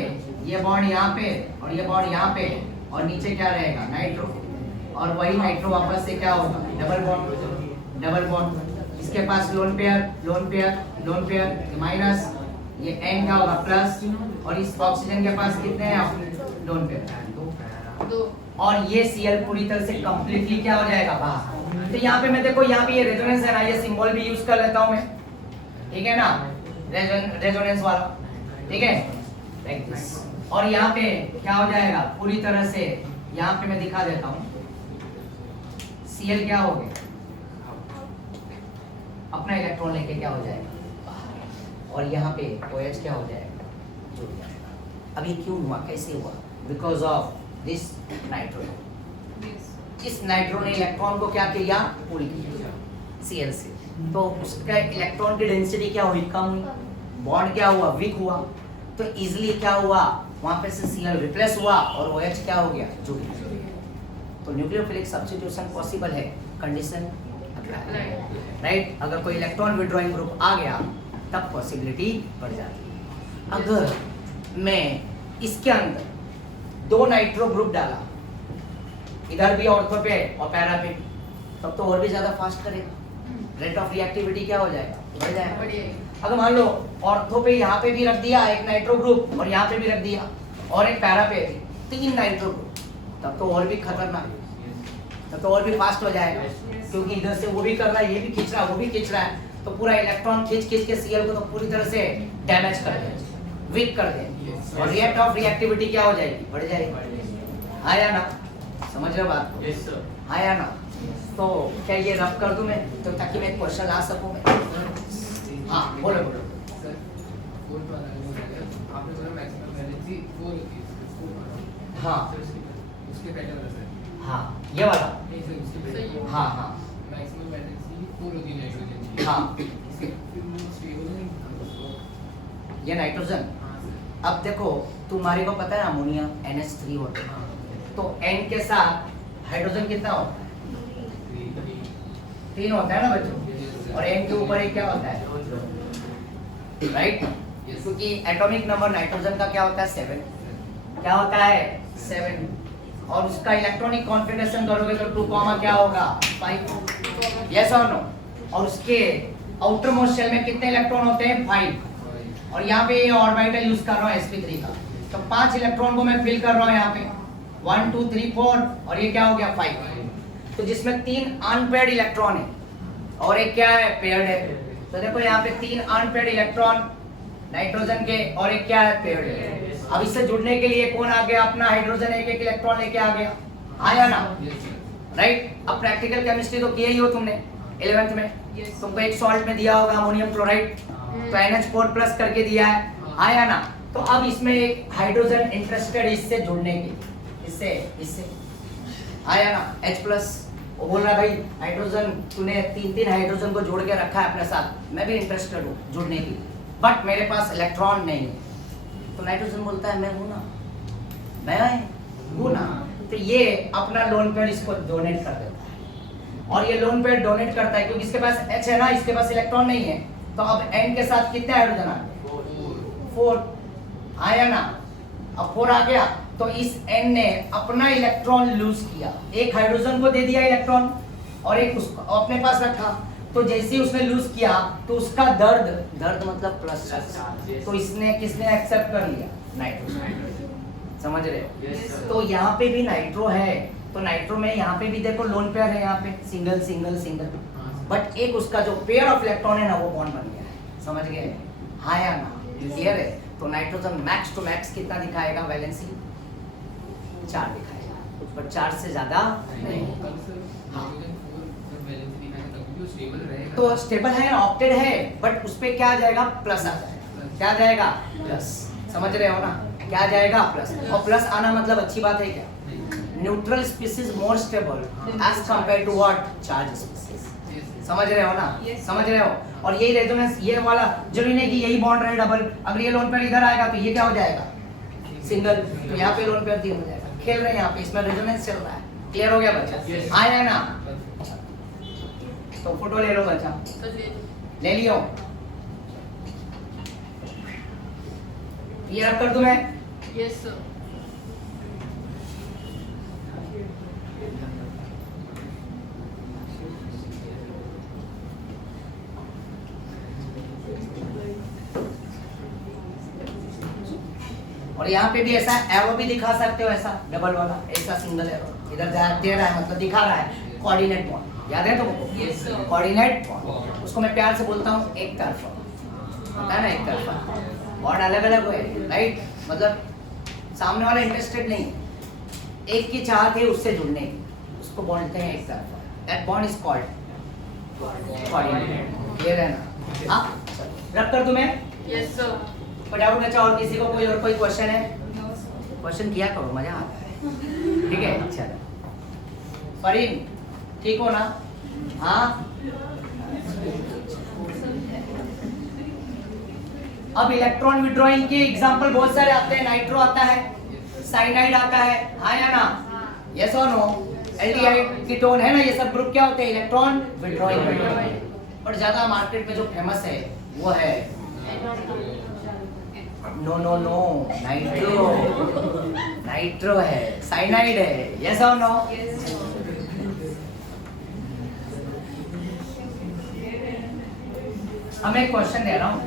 ये बॉन्ड यहाँ पे, और ये बॉन्ड यहाँ पे, और नीचे क्या रहेगा? नाइट्रो, और वही नाइट्रो वापस से क्या होगा? डबल बॉन्ड, डबल बॉन्ड, इसके पास lone pair, lone pair, lone pair, minus, ये N क्या होगा? प्लस, और इस ऑक्सीजन के पास कितने हैं? लोन पेयर, 2, और ये Cl पूरी तरह से कंप्लीटली क्या हो जाएगा? बाहर, तो यहाँ पे मैं देखो यहाँ पे ये रेजोनेंस है ना, ये सिंबल भी यूज कर लेता हूँ मैं, ठीक है ना, रेजोनेंस वाला, ठीक है, लाइक दिस। और यहाँ पे क्या हो जाएगा पूरी तरह से, यहाँ पे मैं दिखा देता हूँ, Cl क्या हो गया, अपना इलेक्ट्रॉन लेके क्या हो जाएगा, और यहाँ पे OH क्या हो जाएगा, जुड़ जाएगा। अब ये क्यों हुआ, कैसे हुआ, बिकॉज ऑफ दिस नाइट्रोजन। इस नाइट्रो ने इलेक्ट्रॉन को क्या किया, पुल किया Cl से, तो उसका इलेक्ट्रॉन की डेंसिटी क्या हुई, कम हुई, बॉन्ड क्या हुआ, वीक हुआ, तो इजीली क्या हुआ, वहां पे से Cl रिप्लेस हुआ और OH क्या हो गया, जुड़ गया। तो न्यूक्लियोफिलिक सब्स्टिट्यूशन पॉसिबल है, कंडीशन राइट। अगर कोई इलेक्ट्रॉन विड्रॉइंग ग्रुप आ गया तब पॉसिबिलिटी बढ़ जाती है। अगर मैं इसके अंदर 2 नाइट्रो ग्रुप डाला, इधर भी ऑर्थो पे और पैरा पे, तब तो और भी ज्यादा फास्ट करेगा, रेट ऑफ रिएक्टिविटी क्या हो जाएगा, बढ़ जाएगा। अगर मान लो ऑर्थो पे यहाँ पे भी रख दिया एक नाइट्रो ग्रुप और यहाँ पे भी रख दिया और एक पैरा पे भी 3 नाइट्रो ग्रुप, तब तो और भी खतरनाक, तब तो और भी फास्ट हो जाएगा, क्योंकि इधर से वो भी कर रहा है, ये भी खींच रहा है, वो भी खींच रहा है, तो पूरा इलेक्ट्रॉन खींच खींच के Cl को तो पूरी तरह से डैमेज कर देगा, वीक कर देगा, और रेट ऑफ रिएक्टिविटी क्या हो जाएगी, बढ़ जाएगी। आया ना, समझ रहे हो बात को? Yes sir. आया ना? तो क्या ये रफ कर दूं मैं, तो ताकि मैं क्वेश्चन ला सकूं मैं? हाँ बोलो बोलो। सर 4 वाला जो है आपने बोला मैक्सिमम वैलेंसी 4 होती है, 4 वाला। हाँ। सर उसके पहले वाला सर। हाँ ये वाला। नहीं सर उसके पहले। हाँ हाँ मैक्सिमम वैलेंसी 4 होती है नाइट्रोजन की। हाँ। इसके फिर वो स्टेबल नहीं। ये नाइट्रोजन। हाँ सर। अब देखो तुम्हारे को पता है अमोनिया NH3 होता है, हाँ। तो N के साथ हाइड्रोजन कितना होता है, 3 होता है ना बच्चों, और N के ऊपर एक क्या होता है, राइट, क्योंकि एटॉमिक नंबर नाइट्रोजन का क्या होता है 7, क्या होता है 7, और उसका इलेक्ट्रॉनिक कॉन्फिगरेशन करोगे तो 2, क्या होगा 5, यस और नो, और उसके आउटर मोस्ट शेल में कितने इलेक्ट्रॉन होते हैं 5, और यहाँ पे ये ऑर्बिटल यूज कर रहा हूँ sp3 का, तो 5 इलेक्ट्रॉन को मैं फिल कर रहा हूँ यहाँ पे 1 2 3 4, और ये क्या हो गया 5, तो जिसमें 3 अनपेयर्ड इलेक्ट्रॉन है और एक क्या है पेयर्ड है, तो देखो यहाँ पे 3 अनपेयर्ड इलेक्ट्रॉन नाइट्रोजन के और एक क्या है पेयर्ड है। अब इससे जुड़ने के लिए कौन आ गया, अपना हाइड्रोजन एक इलेक्ट्रॉन लेके आ गया, आया ना, राइट। अब प्रैक्टिकल केमिस्ट्री तो किया ही हो तुमने 11th में, तुमको एक सॉल्ट में दिया होगा अमोनियम क्लोराइड, तो NH4 प्लस करके दिया है, आया ना। तो अब इसमें एक हाइड्रोजन इंटरेस्टेड इससे जुड़ने की, इससे आया ना H प्लस, वो बोल रहा है भाई हाइड्रोजन तूने 3 हाइड्रोजन को जोड़ के रखा है अपने साथ, मैं भी इंटरेस्टेड हूँ जुड़ने की, बट मेरे पास इलेक्ट्रॉन नहीं है, तो नाइट्रोजन बोलता है मैं हूँ ना, मैं हूँ ना, तो ये अपना लोन पेयर इसको डोनेट कर देता है, और ये लोन पेयर डोनेट करता है क्योंकि इसके पास H है ना, इसके पास इलेक्ट्रॉन नहीं है, तो अब N के साथ कितने हाइड्रोजन आ गए 4, आया ना। अब 4 आ गया तो इस N ने अपना इलेक्ट्रॉन लूज किया, एक हाइड्रोजन को दे दिया इलेक्ट्रॉन और एक उसको अपने पास रखा, तो जैसे ही उसने लूज किया तो उसका दर्द मतलब प्लस, तो इसने किसने एक्सेप्ट कर लिया, नाइट्रोजन, समझ रहे हो? तो यहाँ पे भी नाइट्रो है, तो नाइट्रो में यहाँ पे भी देखो लोन पेयर है, यहाँ पे सिंगल सिंगल सिंगल, बट एक उसका जो पेयर ऑफ इलेक्ट्रॉन है ना वो बॉन्ड बन गया है, समझ गए? हाँ या ना, क्लियर है? तो नाइट्रोजन मैक्स टू मैक्स कितना दिखाएगा वैलेंसी, 4 दिखाएगा, पर 4 से ज्यादा नहीं। हाँ तो स्टेबल है ना, ऑक्टेट है, बट उस पे क्या आ जाएगा, प्लस आ जाएगा, क्या आ जाएगा प्लस, समझ रहे हो ना, क्या आ जाएगा प्लस, और प्लस आना मतलब अच्छी बात है क्या, neutral species more stable as compare to what, charge species, समझ रहे हो ना, समझ रहे हो? और यही रेजोनेंस, ये वाला जरूरी नहीं कि यही बॉन्ड रहे डबल, अगर ये लोन पेयर इधर आएगा तो ये क्या हो जाएगा सिंगल, तो यहाँ पे लोन पेयर 3 हो जाएगा, खेल रहे हैं यहाँ पे, इसमें रेजोनेंस चल रहा है, क्लियर हो गया बच्चा? आया ना, तो फोटो ले लो बच्चा, ले लियो, ये रब कर दूं मैं, यस सर। और यहाँ पे भी ऐसा एरो भी दिखा सकते हो, ऐसा डबल वाला, ऐसा सिंगल एरो, इधर दे रहा है मतलब दिखा रहा है कोऑर्डिनेट बॉन्ड, याद है तुमको? Yes, sir. कोऑर्डिनेट बॉन्ड, उसको मैं प्यार से बोलता हूँ एक तरफा, होता है ना एक तरफा। बॉन्ड अलग अलग हुए, राइट, मतलब सामने वाला इंटरेस्टेड नहीं, एक की चाहत है उससे जुड़ने की, उसको बोलते हैं एक तरफा। That bond is called coordinate. Clear है ना? हाँ, रख कर तुम्हें Yes, sir. फटाफट बच्चा। और किसी को कोई और कोई क्वेश्चन है? क्वेश्चन किया करो, मजा आता है। ठीक है, अच्छा फरीन, ठीक हो ना? हाँ, अब इलेक्ट्रॉन विड्रॉइंग के एग्जांपल बहुत सारे आते हैं। नाइट्रो आता है, साइनाइड आता है, हाँ या ना? यस और नो? एल्डिहाइड, कीटोन है ना, ये सब ग्रुप क्या होते हैं? Electron withdrawing. पर ज्यादा मार्केट में जो फेमस है वो है नो नाइट्रो। नाइट्रो है, साइनाइड है, यस और नो? अब मैं एक क्वेश्चन दे रहा हूँ,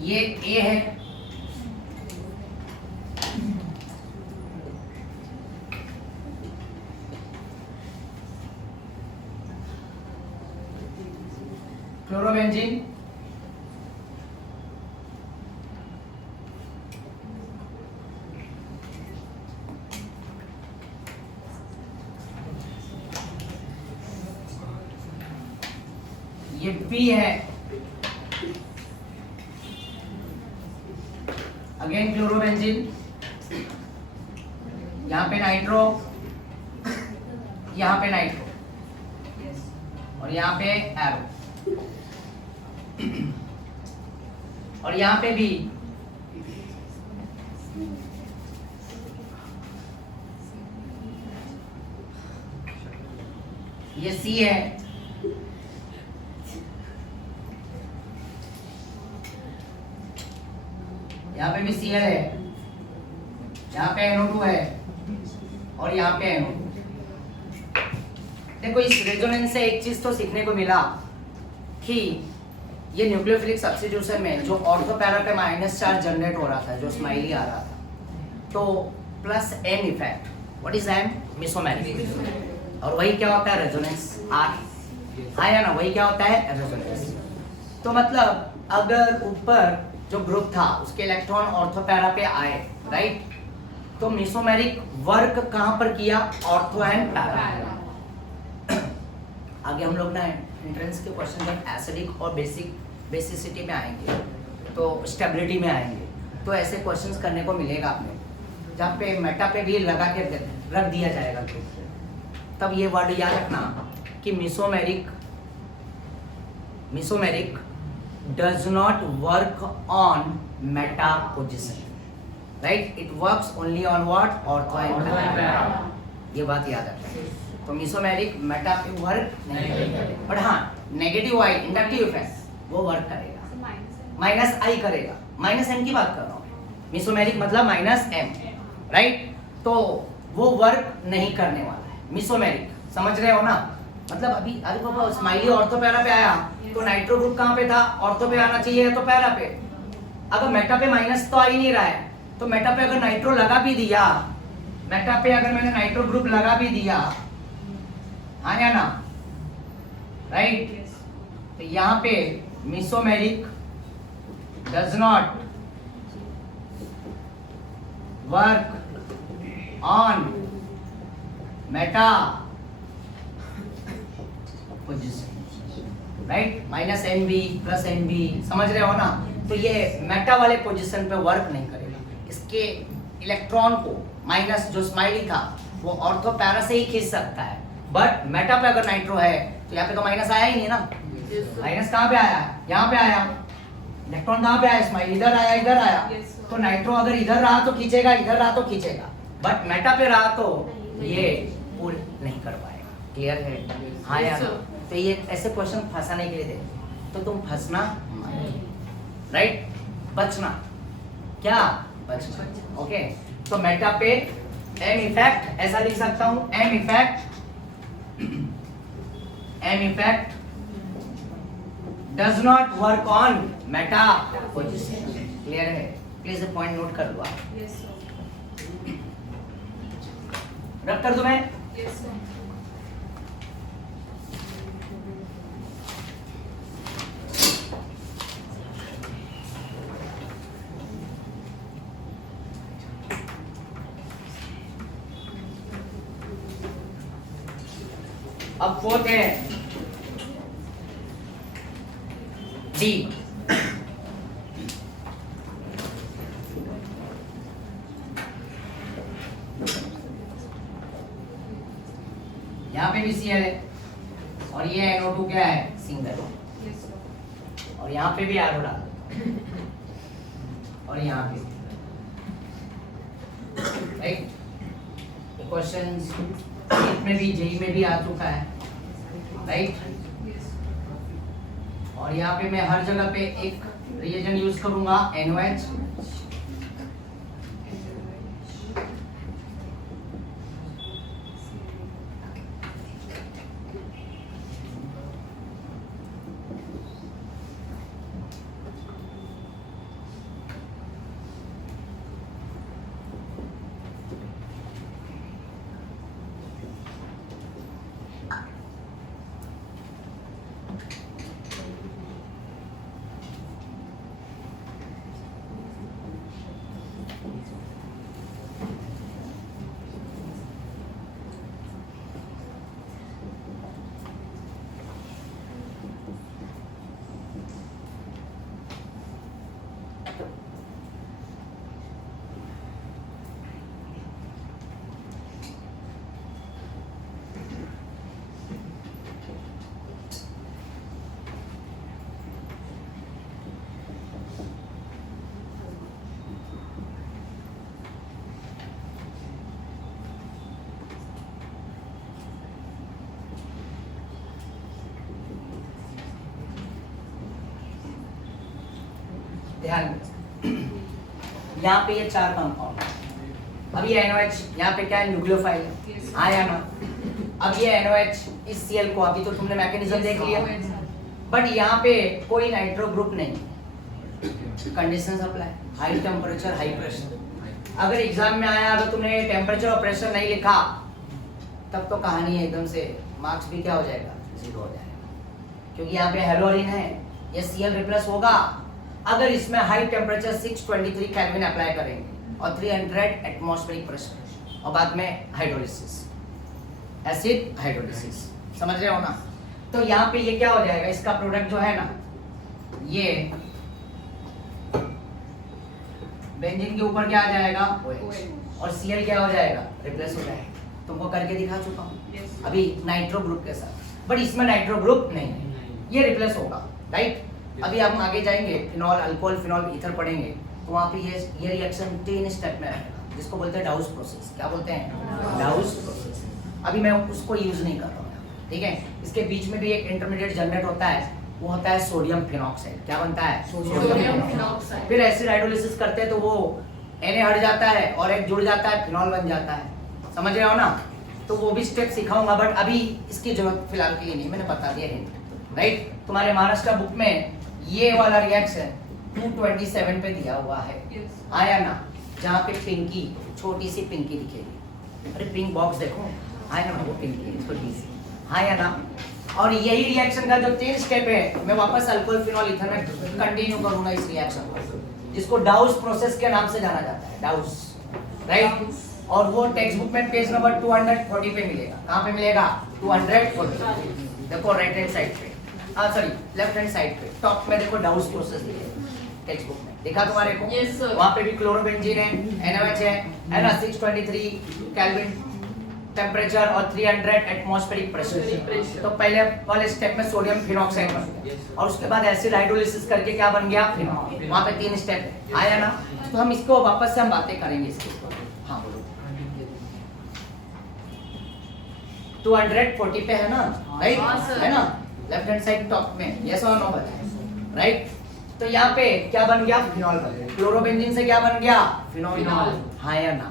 ये ए है, क्लोरोबेंजीन, ये बी है, अगेन क्लोरोबेंजीन, यहाँ पे नाइट्रो, यहाँ पे नाइट्रो, और यहाँ पे एरो, और यहाँ पे भी ये सी है, यहाँ पे भी Cl है, यहाँ पे NO2 है, और यहाँ पे NO2। देखो इस रेजोनेंस से एक चीज तो सीखने को मिला कि ये न्यूक्लियोफिलिक सब्स्टिट्यूशन में जो ऑर्थो पैरा पे माइनस चार्ज जनरेट हो रहा था, जो स्माइली आ रहा था, तो plus an effect, what is an? Mesomeric. और वही क्या होता है? रेजोनेंस। हाँ या ना? वही क्या होता है? रेजोनेंस। तो मतलब अगर ऊपर जो ग्रुप था उसके इलेक्ट्रॉन ऑर्थो पैरा पे आए, राइट, तो मेसोमेरिक वर्क कहां पर किया? Ortho and para. आगे हम लोग ना एंट्रेंस के क्वेश्चन जब एसिडिक और बेसिसिटी में आएंगे, तो स्टेबिलिटी में आएंगे, तो ऐसे क्वेश्चंस करने को मिलेगा आपने, जहाँ पे मेटा पे भी लगा के रख दिया जाएगा ग्रुप। तब ये वर्ड याद रखना कि mesomeric does not work on meta position, right? It works only on what? Ortho and para. ये बात याद रखना। तो मेसोमेरिक मेटा पे वर्क नहीं करेगा, बट हाँ नेगेटिव आई इंडक्टिव इफेक्ट वो वर्क करेगा, माइनस आई करेगा। माइनस एम की बात कर रहा हूँ, मेसोमेरिक मतलब माइनस एम, राइट? तो वो वर्क नहीं करने वाला है मेसोमेरिक, समझ रहे हो ना? मतलब अभी अरे बाबा स्माइली ऑर्थो पैरा पे आया, तो नाइट्रो ग्रुप कहाँ पे था? ऑर्थो पे आना चाहिए, तो पैरा पे। अगर मेटा पे माइनस तो आ ही नहीं रहा है, तो मेटा पे अगर नाइट्रो लगा भी दिया, मेटा पे अगर मैंने नाइट्रो ग्रुप लगा भी दिया, हाँ या ना? राइट? तो यहाँ पे mesomeric does not work on meta position, right? Minus N B plus N B, समझ रहे हो ना? तो ये मेटा वाले पोजीशन पे वर्क नहीं करेगा। इसके इलेक्ट्रॉन को माइनस जो स्माइली था वो ऑर्थो पैरा से ही खींच सकता है, बट मेटा पे अगर नाइट्रो है तो यहाँ पे तो माइनस आया ही नहीं ना। माइनस कहाँ पे आया? यहाँ पे आया। इलेक्ट्रॉन कहाँ पे आया? स्माइली इधर आया, इधर आया। तो नाइट्रो अगर इधर रहा तो खींचेगा, इधर रहा तो खींचेगा, बट मेटा पे रहा तो ये पुल नहीं कर पाएगा। क्लियर है? हाँ या तो ये ऐसे क्वेश्चन फंसाने के लिए दे, तो तुम फंसना राइट, बचना, क्या बचना। ओके, तो मेटा पे एम इफेक्ट ऐसा लिख सकता हूं, M effect does not work on meta position. Clear है? प्लीज पॉइंट नोट कर लो आप। Yes, sir. रख कर दो मैं। Yes, sir. अब फोर्थ है डी। यहाँ पे भी Cl है और ये NO2 क्या है, सिंगल, Yes, sir. और यहाँ पे भी आरो डाल और यहाँ पे राइट। क्वेश्चन में भी जेई में भी आ चुका है राइट। Yes. और यहाँ पे मैं हर जगह पे एक रिएजेंट यूज करूंगा NOH। ध्यान यहाँ पे ये चार कंपाउंड, अब ये NOH यहाँ पे क्या है, न्यूक्लियोफाइल Yes. आया ना। अब ये NOH इस Cl को, अभी तो तुमने मैकेनिज्म देख लिया, Yes, sir. बट यहाँ पे कोई नाइट्रो ग्रुप नहीं। Condition apply, high temperature high pressure. अगर एग्जाम में आया, अगर तुमने टेम्परेचर और प्रेशर नहीं लिखा, तब तो कहानी है एकदम से, मार्क्स भी क्या हो जाएगा, 0 हो जाएगा, क्योंकि यहाँ पे हेलोरिन है, ये Cl रिप्लेस होगा अगर इसमें हाई टेम्परेचर 623 केल्विन अप्लाई करेंगे और 300 एटमॉस्फेरिक प्रेशर और बाद में हाइड्रोलिसिस, एसिड हाइड्रोलिसिस। समझ रहे हो ना? तो यहाँ पे ये क्या हो जाएगा, इसका प्रोडक्ट जो है ना, ये बेंजीन के ऊपर क्या आ जाएगा, OH, और Cl क्या हो जाएगा, रिप्लेस हो जाएगा। तुमको करके दिखा चुका हूँ Yes. अभी नाइट्रो ग्रुप के साथ, बट इसमें नाइट्रो ग्रुप नहीं है, ये रिप्लेस होगा राइट। अभी हम आगे जाएंगे, फिनॉल अल्कोहल फिनॉल ईथर पढ़ेंगे, तो वहाँ पे ये रिएक्शन 3 स्टेप में रहेगा, जिसको बोलते हैं डाउस प्रोसेस। क्या बोलते हैं, डाउस प्रोसेस। अभी मैं उसको यूज नहीं कर रहा हूँ, ठीक है। इसके बीच में भी एक इंटरमीडिएट जनरेट होता है, वो होता है सोडियम फिनॉक्साइड। क्या बनता है, सोडियम फिनॉक्साइड। फिर एसिड हाइड्रोलिसिस करते हैं तो वो Na हट जाता है और एक जुड़ जाता है, फिनॉल बन जाता है। समझ रहे हो ना? तो वो भी स्टेप सिखाऊंगा, बट अभी इसकी जरूरत फिलहाल के लिए नहीं, मैंने बता दिया हिंट राइट। तुम्हारे महाराष्ट्र बुक में ये वाला रिएक्शन 227 पे दिया हुआ है, Yes. आया ना, जहाँ पे पिंकी, छोटी सी पिंकी दिखेगी। अरे पिंक बॉक्स देखो, आया ना, वो पिंकी छोटी सी, आया ना। और यही रिएक्शन का जो 3 स्टेप है, मैं वापस अल्कोहल फिनॉल ईथर में कंटिन्यू करूंगा इस रिएक्शन को, जिसको डाउस प्रोसेस के नाम से जाना जाता है, डाउस राइट। और वो टेक्स्ट बुक में पेज नंबर 240 पे मिलेगा। कहाँ पे मिलेगा, 240। देखो राइट हैंड साइड पे, सॉरी लेफ्ट हैंड साइड पे टॉप में देखो डाउस प्रोसेस टेक्स्ट बुक में दिखा तुम्हारे को। Yes, sir. वहाँ पे भी क्लोरोबेंजीन है, NaOH है ना, 623 केल्विन टेम्परेचर और 300 एटमॉस्फेरिक प्रेशर। तो पहले वाले स्टेप में सोडियम फिनॉक्साइड बन गया, और उसके बाद एसिड हाइड्रोलिसिस करके क्या बन गया, फिनॉल। वहाँ पे 3 स्टेप है, आया ना। तो हम इसको वापस से हम बातें करेंगे इसके ऊपर। हाँ बोलो, 240 पे है ना, राइट हाँ, सर। है ना। लेफ्ट हैंड साइड टॉप में, यस और नो बताएं, राइट। तो यहाँ पे क्या बन गया, फिनॉल बन गया। क्लोरोबेंजीन से क्या बन गया, फिनॉल, हाँ या ना।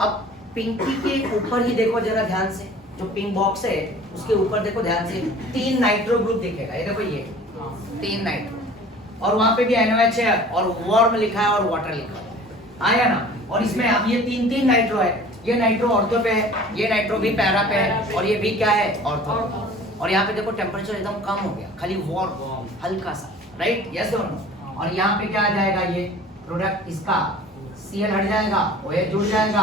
अब पिंकी के ऊपर ही देखो जरा ध्यान से, जो पिंक बॉक्स है उसके ऊपर देखो ध्यान से, 3 नाइट्रो ग्रुप दिखेगा, ये देखो ये 3 नाइट्रो, और वहां पे भी NOH है और वार्म लिखा है और वाटर लिखा है, हाँ या ना। और इसमें अब ये 3 नाइट्रो है, ये नाइट्रो ऑर्थो पे है, ये नाइट्रो भी पैरा पे है, और ये भी क्या है, ऑर्थो। और यहाँ पे देखो टेम्परेचर एकदम कम हो गया, खाली वार्म हल्का सा, राइट, यस दोनों। और यहाँ पे क्या आ जाएगा, ये प्रोडक्ट इसका Cl हट जाएगा, OH जुड़ जाएगा,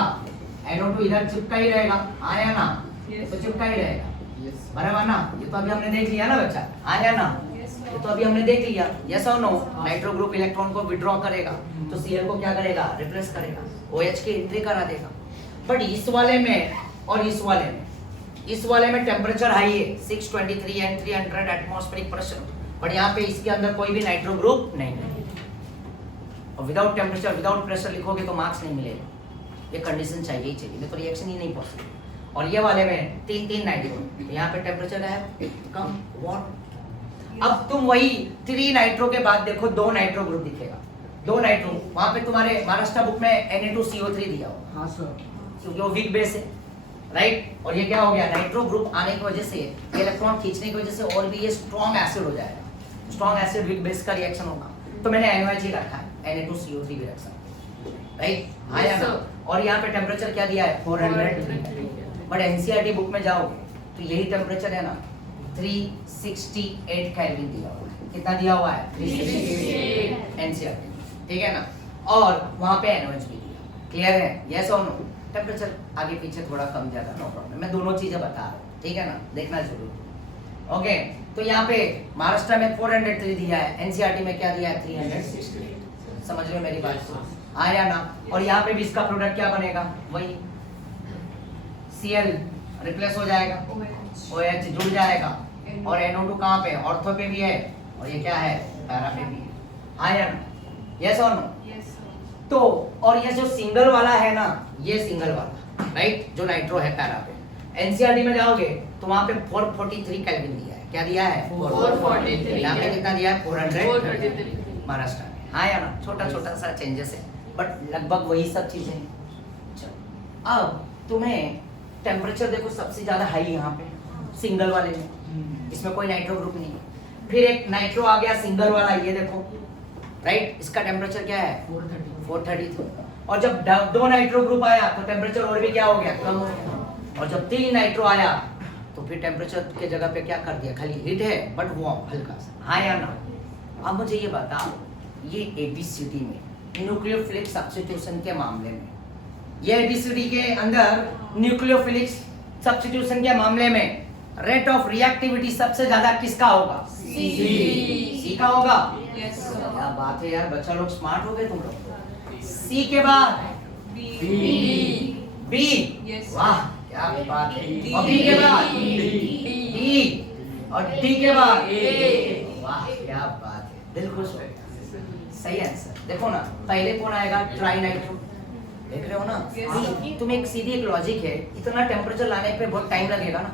NO2 इधर चिपका ही रहेगा, आया ना, तो चिपका ही रहेगा, बराबर ना। ये तो अभी हमने देख लिया ना बच्चा, आया ना, ये तो अभी हमने देख लिया, यस और नो। नाइट्रो ग्रुप इलेक्ट्रॉन को विड्रॉ करेगा तो Cl को क्या करेगा, रिप्लेस करेगा, OH की एंट्री करा देगा। बट इस वाले में और इस वाले में टेम्परेचर हाई है, 623 एंड 300 एटमॉस्फेरिक प्रेशर, बट यहाँ पे इसके अंदर कोई भी नाइट्रो ग्रुप नहीं है। और विदाउट टेम्परेचर विदाउट प्रेशर लिखोगे तो मार्क्स नहीं मिलेगा, ये कंडीशन चाहिए ही चाहिए, तो रिएक्शन ही नहीं पॉसिबल। और ये वाले में 3 नाइट्रो, यहाँ पे टेम्परेचर है कम, वार्म। अब तुम वही 3 नाइट्रो के बाद देखो 2 नाइट्रो ग्रुप दिखेगा, 2 नाइट्रो, वहां पे तुम्हारे महाराष्ट्र बुक में Na2CO3 दिया होगा, हाँ सर, क्योंकि वो वीक बेस है, राइट। और ये क्या हो गया, नाइट्रो ग्रुप आने की वजह से, इलेक्ट्रॉन खींचने की वजह से और भी ये स्ट्रॉन्ग एसिड हो जाएगा, स्ट्रॉन्ग एसिड वीक बेस का रिएक्शन होगा, तो मैंने NOH ही रखा है, Na2CO3 भी रख सकते, राइट, हाँ या ना। और यहाँ पे टेम्परेचर क्या दिया है, 400, बट NCERT बुक में जाओगे तो यही टेम्परेचर है ना, 368 केल्विन दिया हुआ है, कितना दिया हुआ है, 368 NCERT, ठीक है ना। और वहां पे NOH भी दिया, क्लियर है, यस और नो। टेम्परेचर आगे पीछे थोड़ा कम ज्यादा नो प्रॉब्लम, मैं दोनों चीजें बता रहा हूँ, ठीक है ना, देखना जरूर। ओके, तो यहाँ पे महाराष्ट्र में 403 दिया है, NCERT में क्या दिया है, 368, समझ रहे हो मेरी बात को, आया ना। और यहाँ पे भी इसका प्रोडक्ट क्या बनेगा, वही Cl रिप्लेस हो जाएगा, OH जुड़ जाएगा, और NO2 कहाँ पे, ऑर्थो पे भी है, और ये क्या है, पैरा पे भी है, आयन, यस और नो। तो और ये जो सिंगल वाला है ना, ये सिंगल वाला, राइट, जो नाइट्रो है पैरा पे, NCERT में जाओगे तो वहां पे 443 केल्विन दिया है, क्या दिया है, 443, यहाँ पे कितना दिया है, 433 महाराष्ट्र में, हाँ या ना, छोटा छोटा सा चेंजेस है, बट लगभग वही सब चीजें हैं। चलो अब तुम्हें टेम्परेचर देखो सबसे ज्यादा हाई यहाँ पे सिंगल वाले में, इसमें कोई नाइट्रो ग्रुप नहीं है। फिर एक नाइट्रो आ गया सिंगल वाला, ये देखो, राइट, इसका टेम्परेचर क्या है, 430। और जब 2 नाइट्रो ग्रुप आया तो टेम्परेचर और भी क्या हो गया, कम हो गया। और जब 3 नाइट्रो आया तो फिर टेम्परेचर के जगह पे क्या कर दिया, खाली हीट है बट वार्म हल्का सा, हाँ या ना। अब मुझे ये बताओ, ये ABCD में न्यूक्लियोफिलिक सब्स्टिट्यूशन के मामले में, ये ABCD के अंदर न्यूक्लियोफिलिक सब्स्टिट्यूशन के मामले में रेट ऑफ रिएक्टिविटी सबसे ज्यादा किसका होगा, C का होगा। क्या बात है यार, बच्चा लोग स्मार्ट हो गए तुम लोग। C के बाद B, वाह क्या बात है। और B के बाद D, और D के बाद वाह क्या बात है, दिल खुश हो गया, सही आंसर। देखो ना, पहले कौन आएगा, ट्राई नाइट्रो, देख रहे हो ना। तुम एक सीधी एक लॉजिक है, इतना टेम्परेचर लाने पे बहुत टाइम लगेगा ना,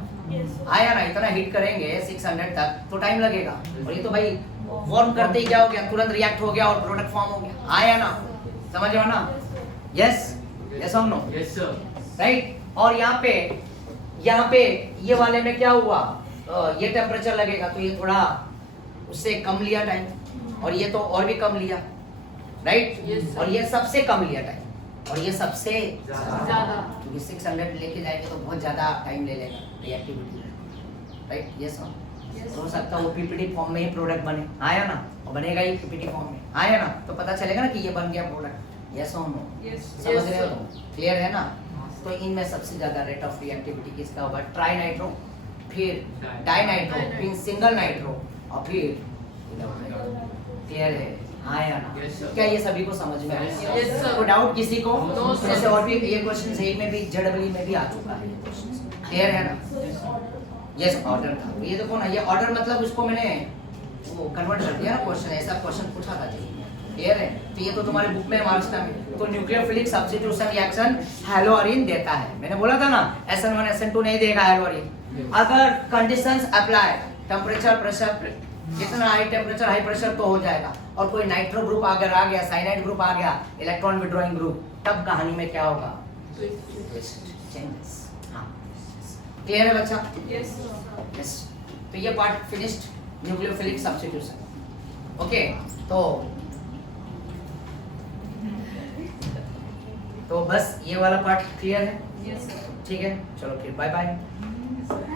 आया ना, इतना हीट करेंगे 600 तक तो टाइम लगेगा, और ये तो भाई वार्म करते ही क्या हो गया, तुरंत रिएक्ट हो गया और प्रोडक्ट फॉर्म हो गया, आया ना, समझ रहे हो ना, यस यस और नो, यस सर, राइट। और यहाँ पे ये वाले में क्या हुआ, ये टेम्परेचर लगेगा तो ये थोड़ा उससे कम लिया टाइम, और ये तो और भी कम लिया, राइट। और ये सबसे कम लिया टाइम, और ये सबसे ज्यादा, क्योंकि 600 लेके जाएंगे तो बहुत ज्यादा टाइम ले लेगा रिएक्टिविटी, राइट, यस नो। हो सकता है वो PPT फॉर्म में ही प्रोडक्ट बने, आया ना, और बनेगा ही PPT फॉर्म में, आया ना, तो पता चलेगा ना कि ये बन गया प्रोडक्ट, यस और नो, समझ रहे हो, क्लियर है ना। तो इनमें सबसे ज्यादा रेट ऑफ रिएक्टिविटी किसका होगा, ट्राई नाइट्रो, फिर डाई नाइट्रो, फिर सिंगल नाइट्रो, और फिर क्लियर है, हाँ या ना। Yes, sir. क्या ये सभी को समझ में Yes, आया, sir. कोई डाउट किसी को, No, sir. जैसे और भी ये क्वेश्चन सही में भी JEE में भी आ चुका है, क्लियर है ना। यस ऑर्डर था, तो ये देखो ना, ये ऑर्डर मतलब उसको मैंने वो कन्वर्ट कर दिया ना क्वेश्चन, ऐसा क्वेश्चन पूछा था जी, क्लियर है। तो ये तो तुम्हारे बुक में महाराष्ट्र में, तो न्यूक्लियोफिलिक सब्स्टिट्यूशन रिएक्शन हैलोअरीन देता है, मैंने बोला था ना, SN1 SN2 नहीं देगा हैलोअरीन, अगर कंडीशंस अप्लाई टेम्परेचर प्रेशर, जितना हाई टेम्परेचर हाई प्रेशर तो हो जाएगा, और कोई नाइट्रो ग्रुप अगर आ गया, साइनाइड ग्रुप आ गया, इलेक्ट्रॉन विड्रॉइंग ग्रुप, तब कहानी में क्या होगा? चेंजेस। हाँ, क्लियर है बच्चा? Yes yes. तो ये part finished, nucleophilic substitution. Okay, तो बस ये वाला पार्ट क्लियर है? यस ठीक है, चलो फिर बाय बाय।